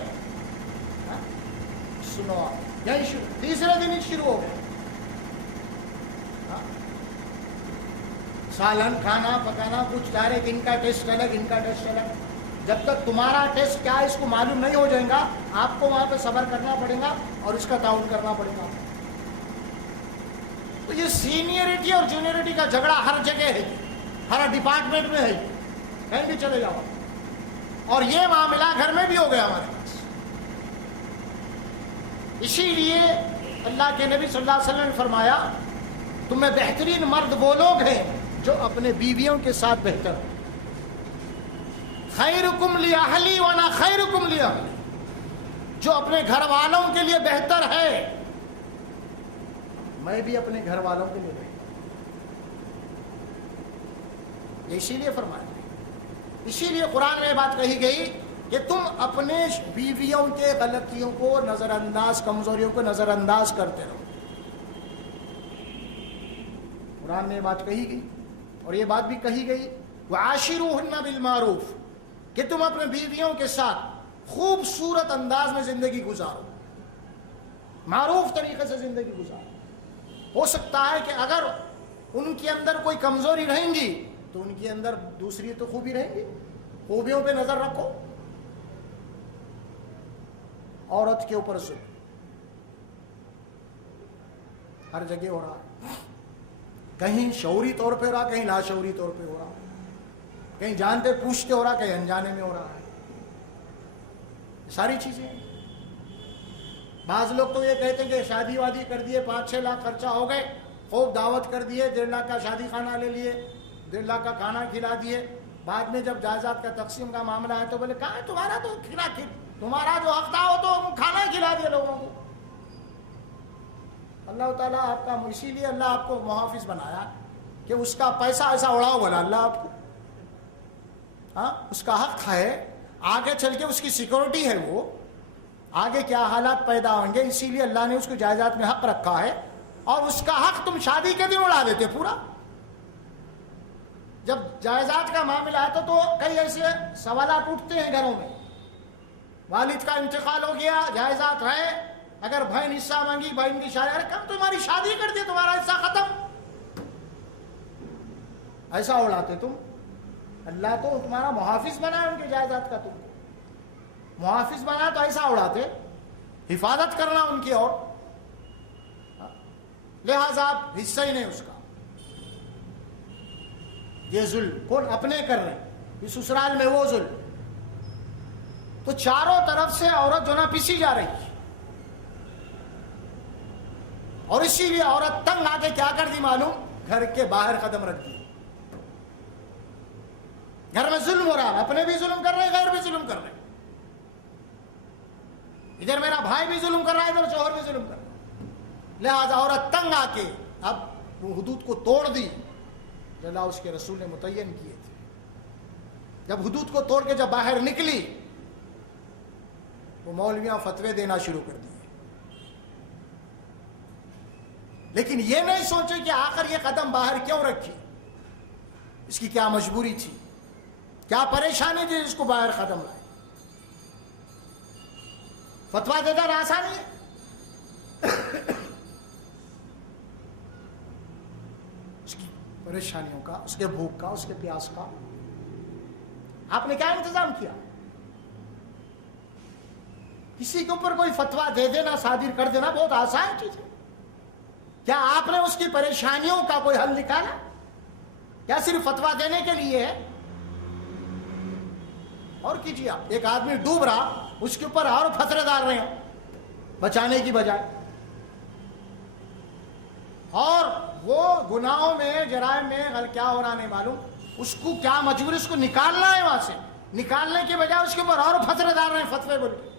سنو یہی شروع، تیسرے دن ہی شروع ہو گیا، سالن کھانا پکانا کچھ ڈائریکٹ، ان کا ٹیسٹ الگ ان کا ٹیسٹ الگ، جب تک تمہارا ٹیسٹ کیا ہے اس کو معلوم نہیں ہو جائے گا آپ کو وہاں پہ صبر کرنا پڑے گا اور اس کا تعاون کرنا پڑے گا۔ تو یہ سینئرٹی اور جونیئرٹی کا جھگڑا ہر جگہ ہے، ہر ڈپارٹمنٹ میں ہے، کہیں بھی چلے جاؤ، اور یہ معاملہ گھر میں بھی ہو گیا ہمارے پاس۔ اسی لیے اللہ کے نبی صلی اللہ علیہ وسلم نے فرمایا تم میں بہترین مرد وہ لوگ ہیں جو اپنے بیویوں کے ساتھ بہتر ہو، خیرکم لأہلی وانا خیرکم لأہلی، جو اپنے گھر والوں کے لیے بہتر ہے میں بھی اپنے گھر والوں کے لیے بہتر، اسی لیے فرمایا، اسی لیے قرآن میں بات کہی گئی کہ تم اپنے بیویوں کے غلطیوں کو نظر انداز، کمزوریوں کو نظر انداز کرتے رہو، قرآن میں بات کہی گئی، اور یہ بات بھی کہی گئی وعاشروہن بالمعروف، کہ تم اپنے بیویوں کے ساتھ خوبصورت انداز میں زندگی گزارو، معروف طریقے سے زندگی گزارو، ہو سکتا ہے کہ اگر ان کے اندر کوئی کمزوری رہیں گی تو ان کے اندر دوسری تو خوبی رہیں گی. خوبیوں پہ نظر رکھو. عورت کے اوپر ظلم ہر جگہ ہو رہا، کہیں شعوری طور پہ ہو رہا، کہیں لاشعوری طور پہ ہو رہا، کہیں جانتے پوچھتے ہو رہا، کہیں انجانے میں ہو رہا ہے. ساری چیزیں. بعض لوگ تو یہ کہتے ہیں کہ شادی وادی کر دیے، 5-6 لاکھ خرچہ ہو گئے، خوب دعوت کر دیے، 1.5 لاکھ کا شادی خانہ لے لیے، 1.5 لاکھ کا کھانا کھلا دیے. بعد میں جب جائیداد کا تقسیم کا معاملہ ہے تو بولے کہاں تمہارا تو تمہارا جو حق تھا وہ تو کھانا کھلا دیا لوگوں کو. اللہ تعالیٰ آپ کا، اسی لیے اللہ آپ کو محافظ بنایا کہ اس کا پیسہ ایسا اڑاؤ بولا اللہ آپ کو. ہاں اس کا حق ہے، آگے چل کے اس کی سیکورٹی ہے، وہ آگے کیا حالات پیدا ہوں گے، اسی لیے اللہ نے اس کو جائیداد میں حق رکھا ہے. اور اس کا حق تم شادی کے دن اڑا دیتے پورا. جب جائیداد کا معاملہ آتا تو کئی ایسے سوالات اٹھتے ہیں گھروں میں. والد کا انتقال ہو گیا، جائیداد ہے، اگر بہن حصہ مانگی، بہن کی شادی، ارے کم تمہاری شادی کر دی، تمہارا حصہ ختم. ایسا اڑاتے تم. اللہ تو تمہارا محافظ بنا ہے ان کے جائیداد کا، تم محافظ بنا تو ایسا اڑاتے. حفاظت کرنا ان کی، اور لہذا آپ حصہ ہی نہیں اس کا. یہ ظلم کون اپنے کر رہے ہیں، سسرال میں وہ ظلم. تو چاروں طرف سے عورت جو نا پسی جا رہی ہے، اور اسی لیے عورت تنگ آ کے کیا کر دی معلوم، گھر کے باہر قدم رکھ دی. گھر میں ظلم ہو رہا ہے، اپنے بھی ظلم کر رہے ہیں، غیر بھی ظلم کر رہے ہیں. ادھر میرا بھائی بھی ظلم کر رہا ہے، ادھر شوہر بھی ظلم کر رہا ہے. لہذا عورت تنگ آ کے اب وہ حدود کو توڑ دی جو اللہ اس کے رسول نے متعین کیے تھے. جب حدود کو توڑ کے جب باہر نکلی، وہ مولویاں فتوے دینا شروع کر دیے. لیکن یہ نہیں سوچے کہ آخر یہ قدم باہر کیوں رکھی، اس کی کیا مجبوری تھی، کیا پریشانی تھی اس کو باہر قدم لائے. فتویٰ دینا آسانی ہے. اس کی پریشانیوں کا، اس کے بھوک کا، اس کے پیاس کا آپ نے کیا انتظام کیا. کسی کے اوپر کوئی فتویٰ دے دینا، صادر کر دینا بہت آسان چیز ہے. کیا آپ نے اس کی پریشانیوں کا کوئی حل نکالا؟ کیا صرف فتویٰ دینے کے لیے ہے؟ اور کیجیے آپ. ایک آدمی ڈوب رہا، اس کے اوپر اور فتوے ڈال رہے ہیں بچانے کی بجائے، اور وہ گناہوں میں، جرائم میں کیا ہو رہا نہیں معلوم. اس کو کیا مجبوری، اس کو نکالنا ہے وہاں سے، نکالنے کی بجائے اس کے اوپر اور فتوے ڈال رہے ہیں، فتوے بول کے.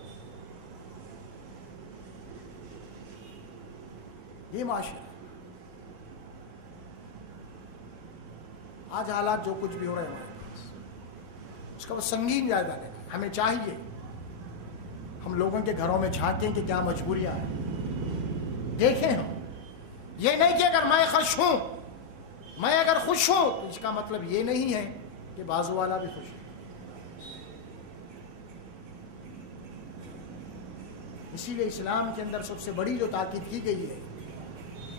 یہ معاشرہ. آج حالات جو کچھ بھی ہو رہے ہیں ہمارے پاس، اس کا وہ سنگین جائزہ لینا. ہمیں چاہیے ہم لوگوں کے گھروں میں جھانکیں کہ کیا مجبوریاں ہیں، دیکھیں ہم. یہ نہیں کہ اگر میں خوش ہوں، میں اگر خوش ہوں تو اس کا مطلب یہ نہیں ہے کہ بازو والا بھی خوش ہے. اسی لیے اسلام کے اندر سب سے بڑی جو تاکید کی گئی ہے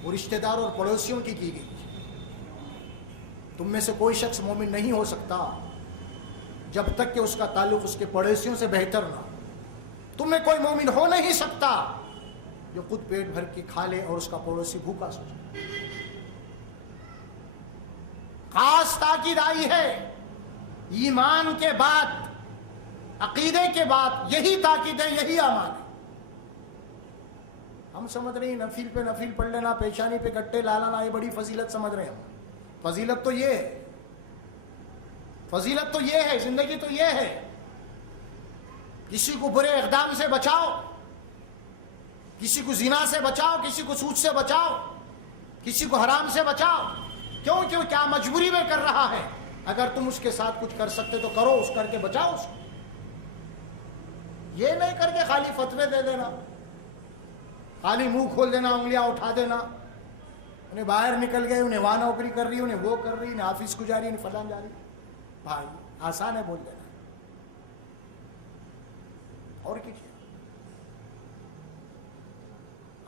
وہ رشتہ دار اور پڑوسیوں کی گئی. تم میں سے کوئی شخص مومن نہیں ہو سکتا جب تک کہ اس کا تعلق اس کے پڑوسیوں سے بہتر نہ ہو. تم میں کوئی مومن ہو نہیں سکتا جو خود پیٹ بھر کے کھا لے اور اس کا پڑوسی بھوکا سو جائے. خاص تاکید آئی ہے ایمان کے بعد، عقیدے کے بعد. یہی تاکید ہے، یہی امان ہے. ہم سمجھ رہے ہیں نفل پہ نفل پڑھ لینا، پیشانی پہ گٹے لانا، یہ بڑی فضیلت سمجھ رہے ہیں ہم. فضیلت تو یہ ہے، فضیلت تو یہ ہے، زندگی تو یہ ہے. کسی کو برے اقدام سے بچاؤ، کسی کو زنا سے بچاؤ، کسی کو سود سے بچاؤ، کسی کو حرام سے بچاؤ. کیوں کیا مجبوری میں کر رہا ہے. اگر تم اس کے ساتھ کچھ کر سکتے تو کرو، اس کر کے بچاؤ اس کو. یہ نہیں کر کے خالی فتوے دے دینا، خالی منہ کھول دینا، انگلیاں اٹھا دینا. انہیں باہر نکل گئے، انہیں وہاں نوکری کر رہی، انہیں وہ کر رہی، انہیں آفس کو جا رہی، انہیں فلان جا رہی. بھائی آسان ہے بول دینا. اور کیجیے.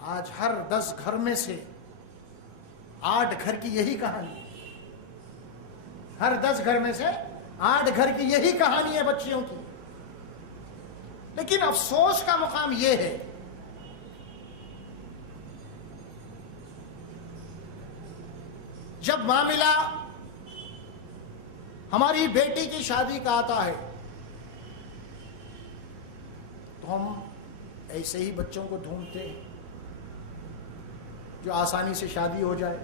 آج ہر 10 گھر میں سے 8 گھر کی یہی کہانی، ہر 10 گھر میں سے 8 گھر کی یہی کہانی ہے بچیوں کی. لیکن افسوس کا مقام یہ ہے جب معاملہ ہماری بیٹی کی شادی کا آتا ہے تو ہم ایسے ہی بچوں کو ڈھونڈتے ہیں جو آسانی سے شادی ہو جائے.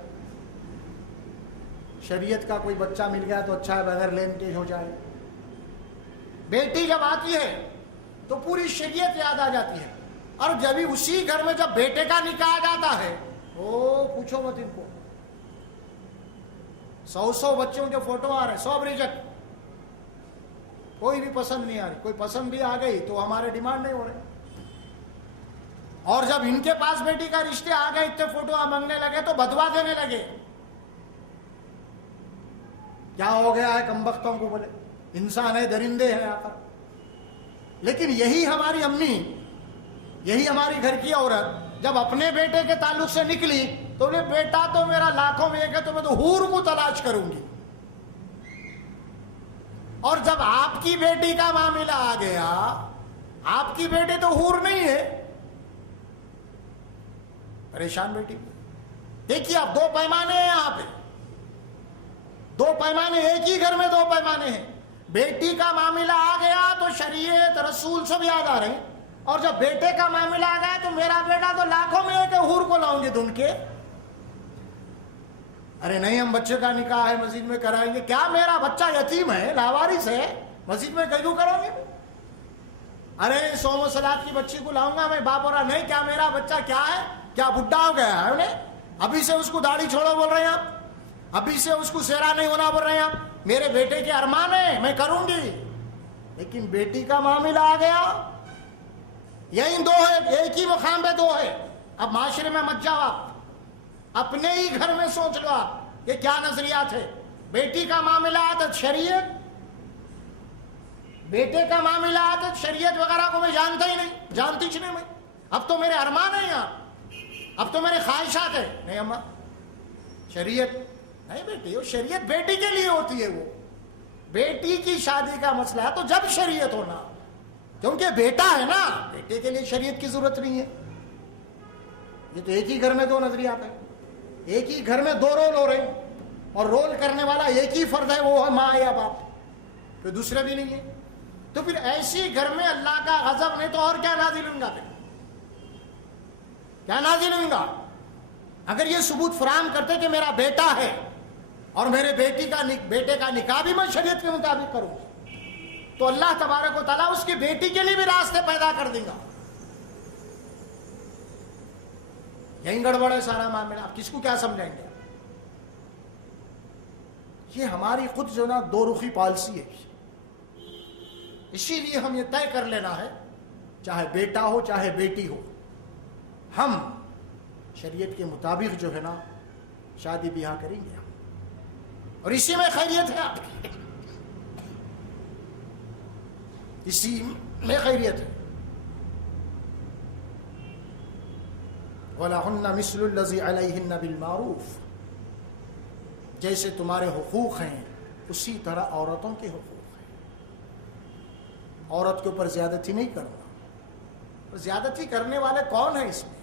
شریعت کا کوئی بچہ مل گیا تو اچھا ہے، بغیر لین دین ہو جائے. بیٹی جب آتی ہے تو پوری شریعت یاد آ جاتی ہے، اور جب ہی اسی گھر میں جب بیٹے کا نکاح آ جاتا ہے پوچھو مت ان کو. 100 بچوں کے فوٹو آ رہے، 100 ریجیکٹ، کوئی بھی پسند نہیں آ رہی. کوئی پسند بھی آ گئی تو ہمارے ڈیمانڈ نہیں ہو رہے. اور جب ان کے پاس بیٹی کا رشتے آ گئے، اتنے فوٹو مانگنے لگے تو بدوا دینے لگے. کیا ہو گیا ہے کمبختوں کو؟ بولے انسان ہے، درندے ہیں آ کر. لیکن یہی ہماری امی، یہی ہماری گھر کی عورت جب اپنے بیٹے کے تعلق سے نکلی تو بولے بیٹا تو میرا لاکھوں میں ایک ہے، تو میں تو حور کو تلاش کروں گی. اور جب آپ کی بیٹی کا معاملہ آ گیا، آپ کی بیٹی تو حور نہیں ہے، پریشان بیٹی. دیکھیے آپ 2 پیمانے ہیں یہاں پہ، 2 پیمانے، ایک ہی گھر میں 2 پیمانے ہیں. بیٹی کا معاملہ آ گیا تو شریعت رسول سب یاد آ رہے ہیں، اور جب بیٹے کا معاملہ آ گیا تو میرا بیٹا تو لاکھوں میں ایک ہے، حور کو لاؤں گے ڈھونڈ کے. ارے نہیں، ہم بچے کا نکاح ہے مسجد میں کرائیں گے. کیا میرا بچہ یتیم ہے، لاوارث ہے، مسجد میں کیوں کرو گے؟ ارے صوم و صلات کی بچی کو لاؤں گا میں، باپ ہو رہا نہیں. کیا میرا بچہ کیا ہے، کیا بڈھا ہو گیا ہے انہیں؟ ابھی سے اس کو داڑھی چھوڑو بول رہے ہیں آپ، ابھی سے اس کو سیرا نہیں ہونا بول رہے ہیں آپ. میرے بیٹے کے ارمان ہیں، میں کروں گی. لیکن بیٹی کا معاملہ آ گیا، یہی 2 ہے، ایک ہی مقام پہ 2 ہے. اب معاشرے میں مت جاؤ آپ، اپنے ہی گھر میں سوچ لو آپ یہ کیا نظریات ہے. بیٹی کا معاملہ آتا شریعت، بیٹے کا معاملہ آتا شریعت وغیرہ کو میں جانتا ہی نہیں، جانتی ہی نہیں میں. اب تو میرے ارمان ہیں یہاں، اب تو میرے خواہشات ہیں. نہیں اماں، شریعت نہیں بیٹی، وہ شریعت بیٹی کے لیے ہوتی ہے. وہ بیٹی کی شادی کا مسئلہ ہے تو جب شریعت ہونا، کیونکہ بیٹا ہے نا، بیٹے کے لیے شریعت کی ضرورت نہیں ہے. یہ تو ایک ہی گھر میں 2 نظریات ہیں، ایک ہی گھر میں 2 رول ہو رہے ہیں، اور رول کرنے والا ایک ہی فرد ہے، وہ ہے ماں یا باپ، کوئی دوسرے بھی نہیں ہے. تو پھر ایسی گھر میں اللہ کا غضب نہیں تو اور کیا نازل ہوں گا؟ کیا نازل ہوں گا؟ اگر یہ ثبوت فراہم کرتے کہ میرا بیٹا ہے اور میرے بیٹے کا نکاح بھی میں شریعت کے مطابق کروں تو اللہ تبارک و تعالیٰ اس کی بیٹی کے لیے بھی راستے پیدا کر دیں گا. یہی گڑبڑ ہے سارا معاملہ. آپ کس کو کیا سمجھائیں گے؟ یہ ہماری خود جو نا 2 رخی پالیسی ہے. اسی لیے ہم یہ طے کر لینا ہے، چاہے بیٹا ہو چاہے بیٹی ہو، ہم شریعت کے مطابق جو ہے نا شادی بیاہ کریں گے، اور اسی میں خیریت ہے. آپ کی اسی میں خیریت ہے. وَلَهُنَّ مِثْلُ الَّذِي عَلَيْهِنَّ بِالْمَعْرُوفِ، جیسے تمہارے حقوق ہیں اسی طرح عورتوں کے حقوق ہیں. عورت کے اوپر زیادتی نہیں کرنا. زیادتی کرنے والے کون ہیں اس میں؟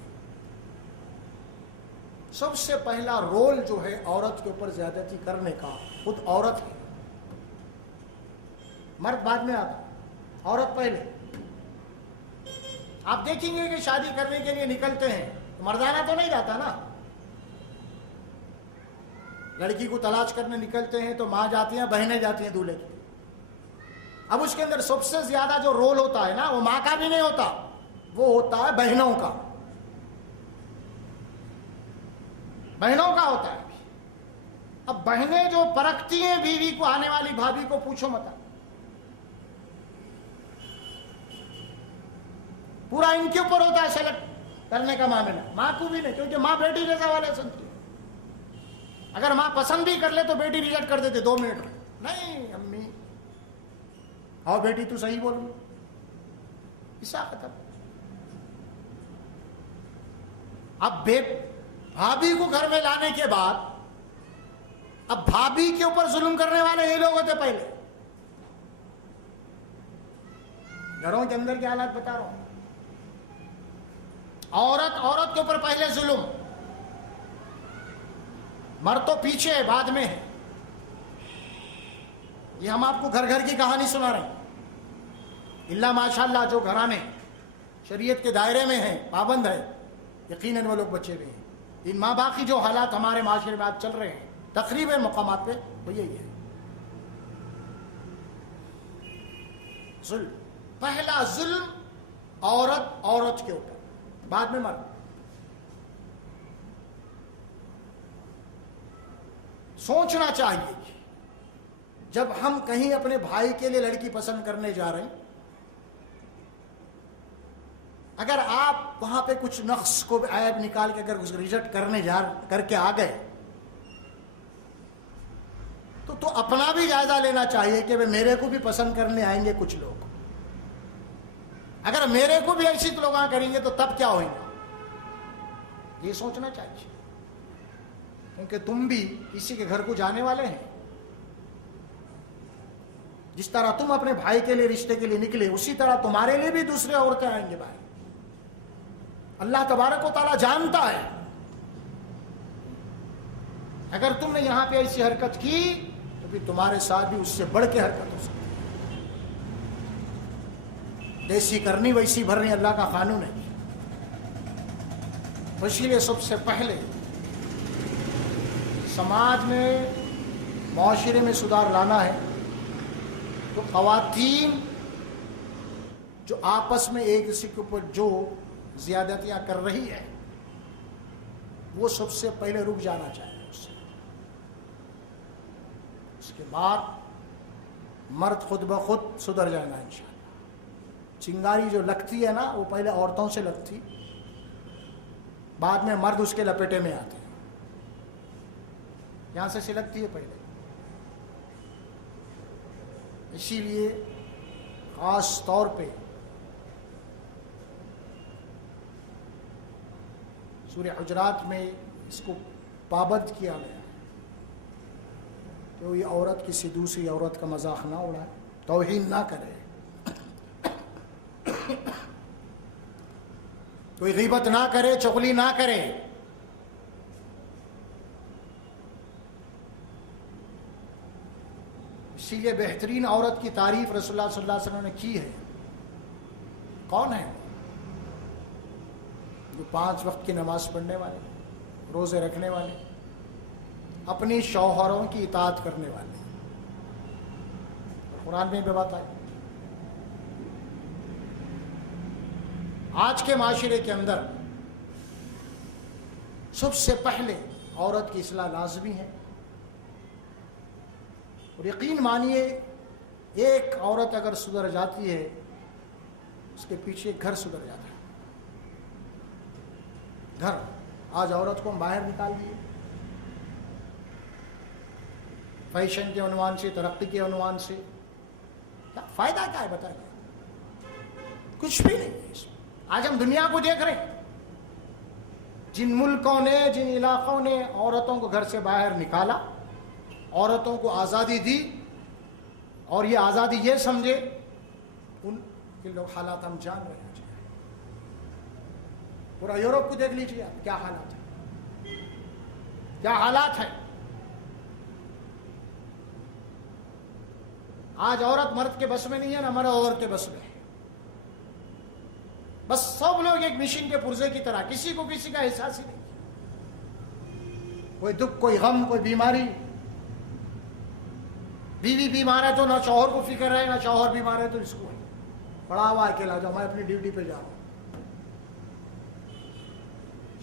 سب سے پہلا رول جو ہے عورت کے اوپر زیادتی کرنے کا خود عورت ہے. مرد بعد میں آتا، عورت پہلے. آپ دیکھیں گے کہ شادی کرنے کے لیے نکلتے ہیں تو مردانہ تو نہیں جاتا نا. لڑکی کو تلاش کرنے نکلتے ہیں تو ماں جاتی ہیں، بہنیں جاتی ہیں دولہے کی. اب اس کے اندر سب سے زیادہ جو رول ہوتا ہے نا وہ ماں کا بھی نہیں ہوتا، وہ ہوتا ہے بہنوں کا. بہنوں کا ہوتا ہے. اب بہنیں جو پرکھتی ہیں بیوی کو، آنے والی بھابھی کو، پوچھو مت، پورا ان کے اوپر ہوتا ہے سلیکٹ کرنے کا معاملہ. ماں کو بھی نہیں، کیونکہ ماں بیٹی جیسا والے سنتی ہے. اگر ماں پسند بھی کر لے تو بیٹی ریجیکٹ کر دیتے 2 منٹ میں. نہیں امی، ہاں بیٹی تو صحیح بول رہی، ایسا ختم. اب بھابھی کو گھر میں لانے کے بعد اب بھابھی کے اوپر ظلم کرنے والے یہ لوگ ہوتے پہلے. گھروں کے اندر کے حالات بتا رہا ہوں. عورت کے اوپر پہلے ظلم، مرد تو پیچھے ہے، بعد میں ہے. یہ ہم آپ کو گھر گھر کی کہانی سنا رہے ہیں. اللہ ماشاءاللہ جو گھرانے شریعت کے دائرے میں ہیں، پابند ہے، یقیناً وہ لوگ بچے ہوئے ہیں. ان ماں باپ کی جو حالات ہمارے معاشرے میں آج چل رہے ہیں تقریباً مقامات پہ وہ یہی ہے. ظلم، پہلا ظلم عورت کے اوپر، بعد میں مرد. سوچنا چاہیے جب ہم کہیں اپنے بھائی کے لیے لڑکی پسند کرنے جا رہے ہیں، اگر آپ وہاں پہ کچھ نقص کو عیب نکال کے اگر ریجیکٹ کر کے آ گئے تو اپنا بھی جائزہ لینا چاہیے کہ میرے کو بھی پسند کرنے آئیں گے کچھ لوگ. اگر میرے کو بھی ایسی لوگ کریں گے تو تب کیا ہوئے گا، یہ سوچنا چاہیے. کیونکہ تم بھی کسی کے گھر کو جانے والے ہیں. جس طرح تم اپنے بھائی کے لیے رشتے کے لیے نکلے، اسی طرح تمہارے لیے بھی دوسرے عورتیں آئیں گے بھائی. اللہ تبارک و تعالیٰ جانتا ہے اگر تم نے یہاں پہ ایسی حرکت کی تو بھی تمہارے ساتھ بھی اس سے بڑھ کے حرکت ہو سکتی. جیسی کرنی ویسی بھرنی اللہ کا قانون ہے. تو اسی لیے سب سے پہلے سماج میں، معاشرے میں سدھار لانا ہے تو خواتین جو آپس میں ایک دوسرے کے اوپر جو زیادتیاں کر رہی ہے وہ سب سے پہلے رک جانا چاہیے. اس کے بعد مرد خود بخود سدھر جائے گا انشاءاللہ. چنگاری جو لگتی ہے نا وہ پہلے عورتوں سے لگتی، بعد میں مرد اس کے لپیٹے میں آتے ہیں. یہاں سے سلگتی ہے پہلے. اسی لیے خاص طور پہ سورہ حجرات میں اس کو پابند کیا گیا کہ یہ عورت کسی دوسری عورت کا مذاق نہ اڑائے، توہین نہ کرے، کوئی غیبت نہ کرے، چغلی نہ کرے. اسی لیے بہترین عورت کی تعریف رسول اللہ صلی اللہ علیہ وسلم نے کی ہے. کون ہے؟ جو 5 وقت کی نماز پڑھنے والے، روزے رکھنے والے، اپنی شوہروں کی اطاعت کرنے والے. قرآن میں بھی بات آئی. آج کے معاشرے کے اندر سب سے پہلے عورت کی اصلاح لازمی ہے. اور یقین مانیے ایک عورت اگر سدھر جاتی ہے اس کے پیچھے ایک گھر سدھر جاتا ہے. گھر آج عورت کو ہم باہر نکال دیے، فیشن کے عنوان سے، ترقی کے عنوان سے. کیا فائدہ کیا ہے بتائیے؟ کچھ بھی نہیں ہے اس میں. آج ہم دنیا کو دیکھ رہے ہیں، جن ملکوں نے، جن علاقوں نے عورتوں کو گھر سے باہر نکالا، عورتوں کو آزادی دی اور یہ آزادی یہ سمجھے، ان کے لوگ حالات ہم جان رہے ہیں. پورا یورپ کو دیکھ لیجیے آپ، کیا حالات ہیں، کیا حالات ہیں. آج عورت مرد کے بس میں نہیں ہے، نہ مرد عورت کے بس میں ہے. بس سب لوگ ایک مشین کے پرزے کی طرح، کسی کو کسی کا احساس ہی نہیں. کوئی دکھ، کوئی غم، کوئی بیماری. بیوی بیمار ہے تو نہ شوہر کو فکر ہے، نہ شوہر بیمار ہے تو اس کو پڑا ہوا اکیلا جاؤ، میں اپنی ڈیوٹی پہ جا رہا ہوں.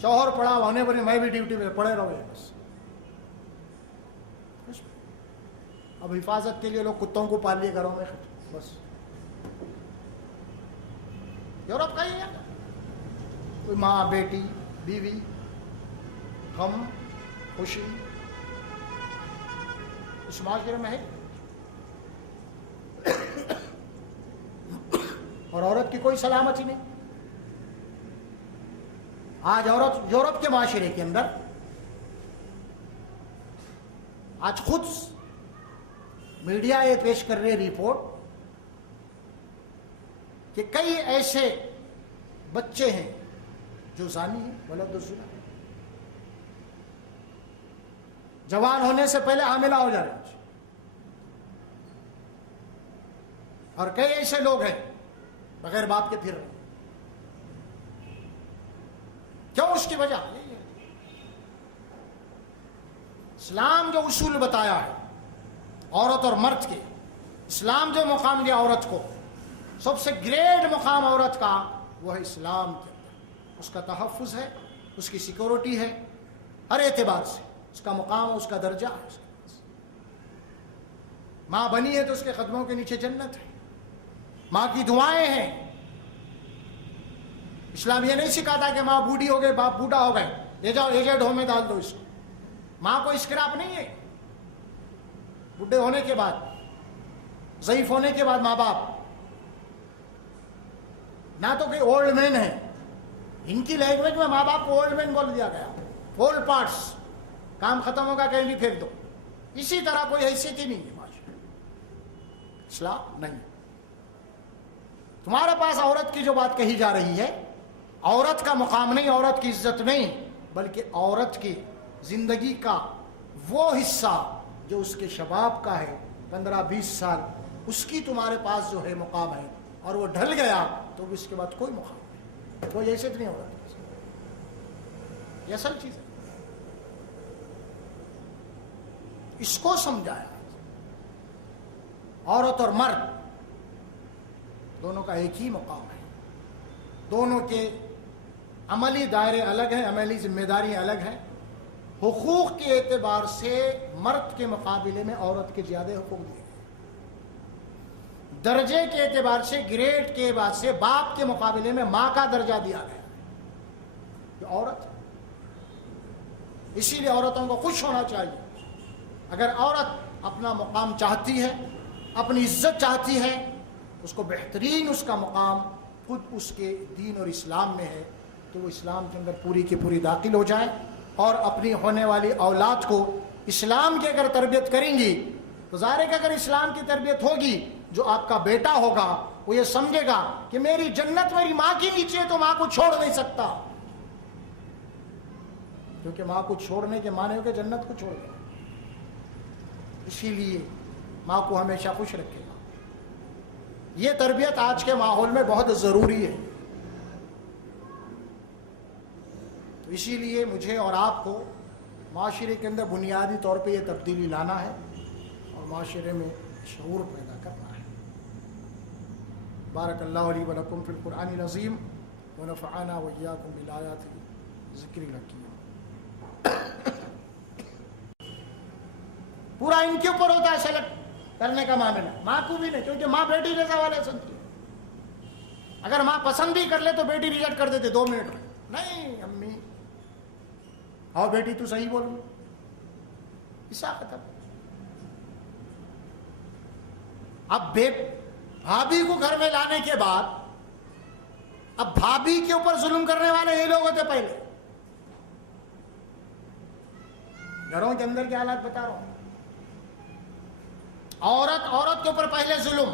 شوہر پڑا ہوا ہونے پر میں بھی ڈیوٹی پہ پڑے رہو. بس اب حفاظت کے لیے لوگ کتوں کو پال لیے گھروں میں. بس یورپ کا ہی ہے. کوئی ماں، بیٹی، بیوی، غم، خوشی اس معاشرے میں ہے. اور عورت کی کوئی سلامتی نہیں. آج یورپ کے معاشرے کے اندر آج خود میڈیا یہ پیش کر رہے رپورٹ کہ کئی ایسے بچے ہیں جو زانی ہیں، ولد الزنا، جوان ہونے سے پہلے حاملہ ہو جا رہے ہیں، اور کئی ایسے لوگ ہیں بغیر باپ کے پھر رہے ہیں۔ کیوں؟ اس کی وجہ یہی ہے، اسلام جو اصول بتایا ہے عورت اور مرد کے، اسلام جو مقام دیا عورت کو، سب سے گریٹ مقام عورت کا وہ ہے اسلام کے اندر، اس کا تحفظ ہے، اس کی سیکورٹی ہے، ہر اعتبار سے اس کا مقام، اس کا درجہ ہے۔ ماں بنی ہے تو اس کے قدموں کے نیچے جنت ہے، ماں کی دعائیں ہیں۔ اسلام یہ نہیں سکھاتا کہ ماں بوڑھی ہو گئی، باپ بوڑھا ہو گئے، لے جاؤ ایجنٹ ہوم میں ڈال دو اس کو۔ ماں کو اسکراپ نہیں ہے، بوڑھے ہونے کے بعد، ضعیف ہونے کے بعد ماں باپ نہ تو کوئی اولڈ مین ہے، ان کی لینگویج میں ماں باپ کو اولڈ مین بول دیا گیا، اولڈ پارٹس، کام ختم ہوگا کہیں بھی پھینک دو، اسی طرح کوئی حیثیت ہی نہیں ہے معاشرے۔ اسلام نہیں، تمہارے پاس عورت کی جو بات کہی جا رہی ہے، عورت کا مقام نہیں، عورت کی عزت نہیں، بلکہ عورت کی زندگی کا وہ حصہ جو اس کے شباب کا ہے، 15-20 سال، اس کی تمہارے پاس جو ہے مقام ہے، اور وہ ڈھل گیا تو اس کے بعد کوئی مقام نہیں، کوئی حیثیت نہیں ہوگا۔ یہ اصل چیز ہے، اس کو سمجھایا۔ عورت اور مرد دونوں کا ایک ہی مقام ہے، دونوں کے عملی دائرے الگ ہیں، عملی ذمہ داریاں الگ ہیں۔ حقوق کے اعتبار سے مرد کے مقابلے میں عورت کے زیادہ حقوق دیے گئے، درجے کے اعتبار سے، گریڈ کے اعتبار سے باپ کے مقابلے میں ماں کا درجہ دیا گیا، جو عورت ہے۔ اسی لیے عورتوں کو خوش ہونا چاہیے۔ اگر عورت اپنا مقام چاہتی ہے، اپنی عزت چاہتی ہے، اس کو بہترین اس کا مقام خود اس کے دین اور اسلام میں ہے، تو وہ اسلام کے اندر پوری کی پوری داخل ہو جائے، اور اپنی ہونے والی اولاد کو اسلام کی اگر تربیت کریں گی تو ظاہر ہے کہ اگر اسلام کی تربیت ہوگی، جو آپ کا بیٹا ہوگا وہ یہ سمجھے گا کہ میری جنت میری ماں کے نیچے ہے، تو ماں کو چھوڑ نہیں سکتا، کیونکہ ماں کو چھوڑنے کے معنی ہو کہ جنت کو چھوڑ دیں۔ اسی لیے ماں کو ہمیشہ خوش رکھے گا۔ یہ تربیت آج کے ماحول میں بہت ضروری ہے۔ تو اسی لیے مجھے اور آپ کو معاشرے کے اندر بنیادی طور پہ یہ تبدیلی لانا ہے، اور معاشرے میں شعور پیدا کرنا ہے۔ بارک اللہ علی ولکم فی القرآن العظیم ونفعنا وإیاکم بالآیات ذکر الحکیم۔ پورا ان کے اوپر ہوتا ہے سلیکٹ کرنے کا معاملہ، ماں کو بھی نہیں، کیونکہ ماں بیٹی رضا والے سنتی ہے۔ اگر ماں پسند بھی کر لے تو بیٹی ریجیکٹ کر دیتے 2 منٹ میں، نہیں امی آؤ بیٹی تو صحیح بولو، ایسا ختم۔ اب بھابھی کو گھر میں لانے کے بعد اب بھابھی کے اوپر ظلم کرنے والے یہ لوگ ہوتے پہلے۔ گھروں کے اندر کے حالات بتا رہا ہوں، عورت کے اوپر پہلے ظلم،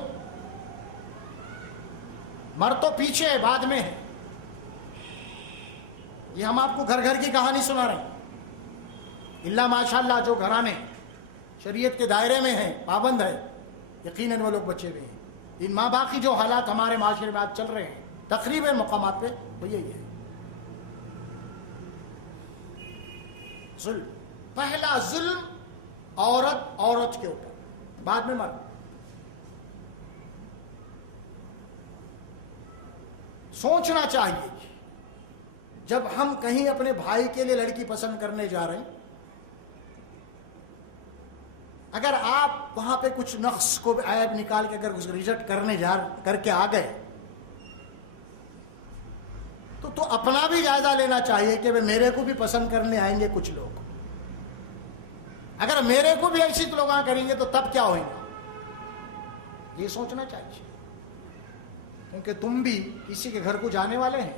مرد تو پیچھے ہے، بعد میں ہے۔ یہ ہم آپ کو گھر گھر کی کہانی سنا رہے ہیں، اللہ ماشاءاللہ جو گھرانے شریعت کے دائرے میں ہیں، پابند ہے، یقیناً وہ لوگ بچے ہوئے ہیں۔ ان ماں باپ کی جو حالات ہمارے معاشرے میں آج چل رہے ہیں تقریباً مقامات پہ، وہ یہی ہے، ظلم۔ پہلا ظلم عورت کے اوپر، بعد میں مرد۔ سوچنا چاہیے جب ہم کہیں اپنے بھائی کے لیے لڑکی پسند کرنے جا رہے ہیں، اگر آپ وہاں پہ کچھ نقص کو عیب نکال کے اگر ریجیکٹ کر کے آ گئے تو اپنا بھی جائزہ لینا چاہیے کہ میرے کو بھی پسند کرنے آئیں گے کچھ لوگ، اگر میرے کو بھی ایسی لوگ کریں گے تو تب کیا ہوئے گا، یہ سوچنا چاہیے، کیونکہ تم بھی کسی کے گھر کو جانے والے ہیں۔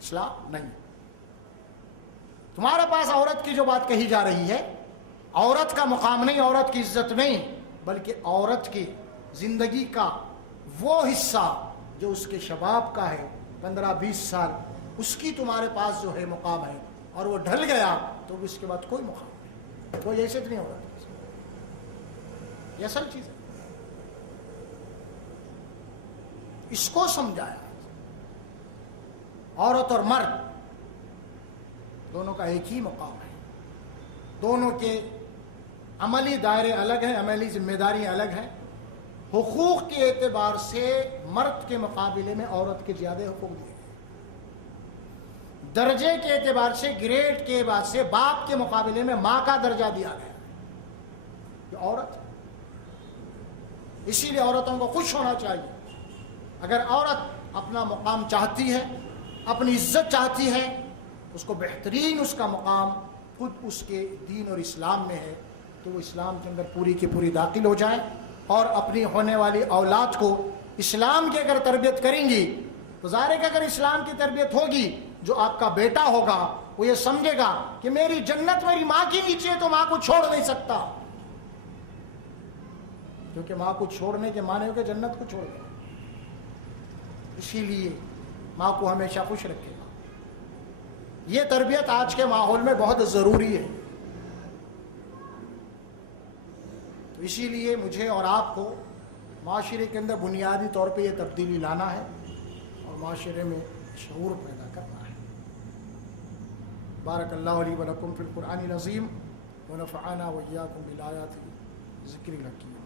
اسلام نہیں. تمہارے پاس عورت کی جو بات کہی جا رہی ہے، عورت کا مقام نہیں، عورت کی عزت نہیں، بلکہ عورت کی زندگی کا وہ حصہ جو اس کے شباب کا ہے، 15-20 سال، اس کی تمہارے پاس جو ہے مقام ہے، اور وہ ڈھل گیا تو اس کے بعد کوئی مقام نہیں، کوئی حیثیت نہیں ہوگا. یہ اصل چیز ہے. اس کو سمجھایا. عورت اور مرد دونوں کا ایک ہی مقام ہے، دونوں کے عملی دائرے الگ ہیں، عملی ذمہ داریاں الگ ہیں. حقوق کے اعتبار سے مرد کے مقابلے میں عورت کے زیادہ حقوق دیے گئے. درجے کے اعتبار سے، گریڈ کے اعتبار سے باپ کے مقابلے میں ماں کا درجہ دیا گیا. یہ عورت ہے. اسی لیے عورتوں کو خوش ہونا چاہیے. اگر عورت اپنا مقام چاہتی ہے، اپنی عزت چاہتی ہے، اس کو بہترین اس کا مقام خود اس کے دین اور اسلام میں ہے، تو وہ اسلام کے اندر پوری کی پوری داخل ہو جائیں اور اپنی ہونے والی اولاد کو اسلام کی اگر تربیت کریں گی تو ظاہر ہے کہ اگر اسلام کی تربیت ہوگی، جو آپ کا بیٹا ہوگا وہ یہ سمجھے گا کہ میری جنت میری ماں کے نیچے ہے، تو ماں کو چھوڑ نہیں سکتا، کیونکہ ماں کو چھوڑنے کے معنی ہو کہ جنت کو چھوڑ دے. اسی لیے ماں کو ہمیشہ خوش رکھے گا. یہ تربیت آج کے ماحول میں بہت ضروری ہے. تو اسی لیے مجھے اور آپ کو معاشرے کے اندر بنیادی طور پہ یہ تبدیلی لانا ہے اور معاشرے میں شعور پیدا کرنا ہے. بارک اللہ علی ولکم فی القرآن العظیم ونفعنا وإیاکم بالآیات ذکر الحکیم.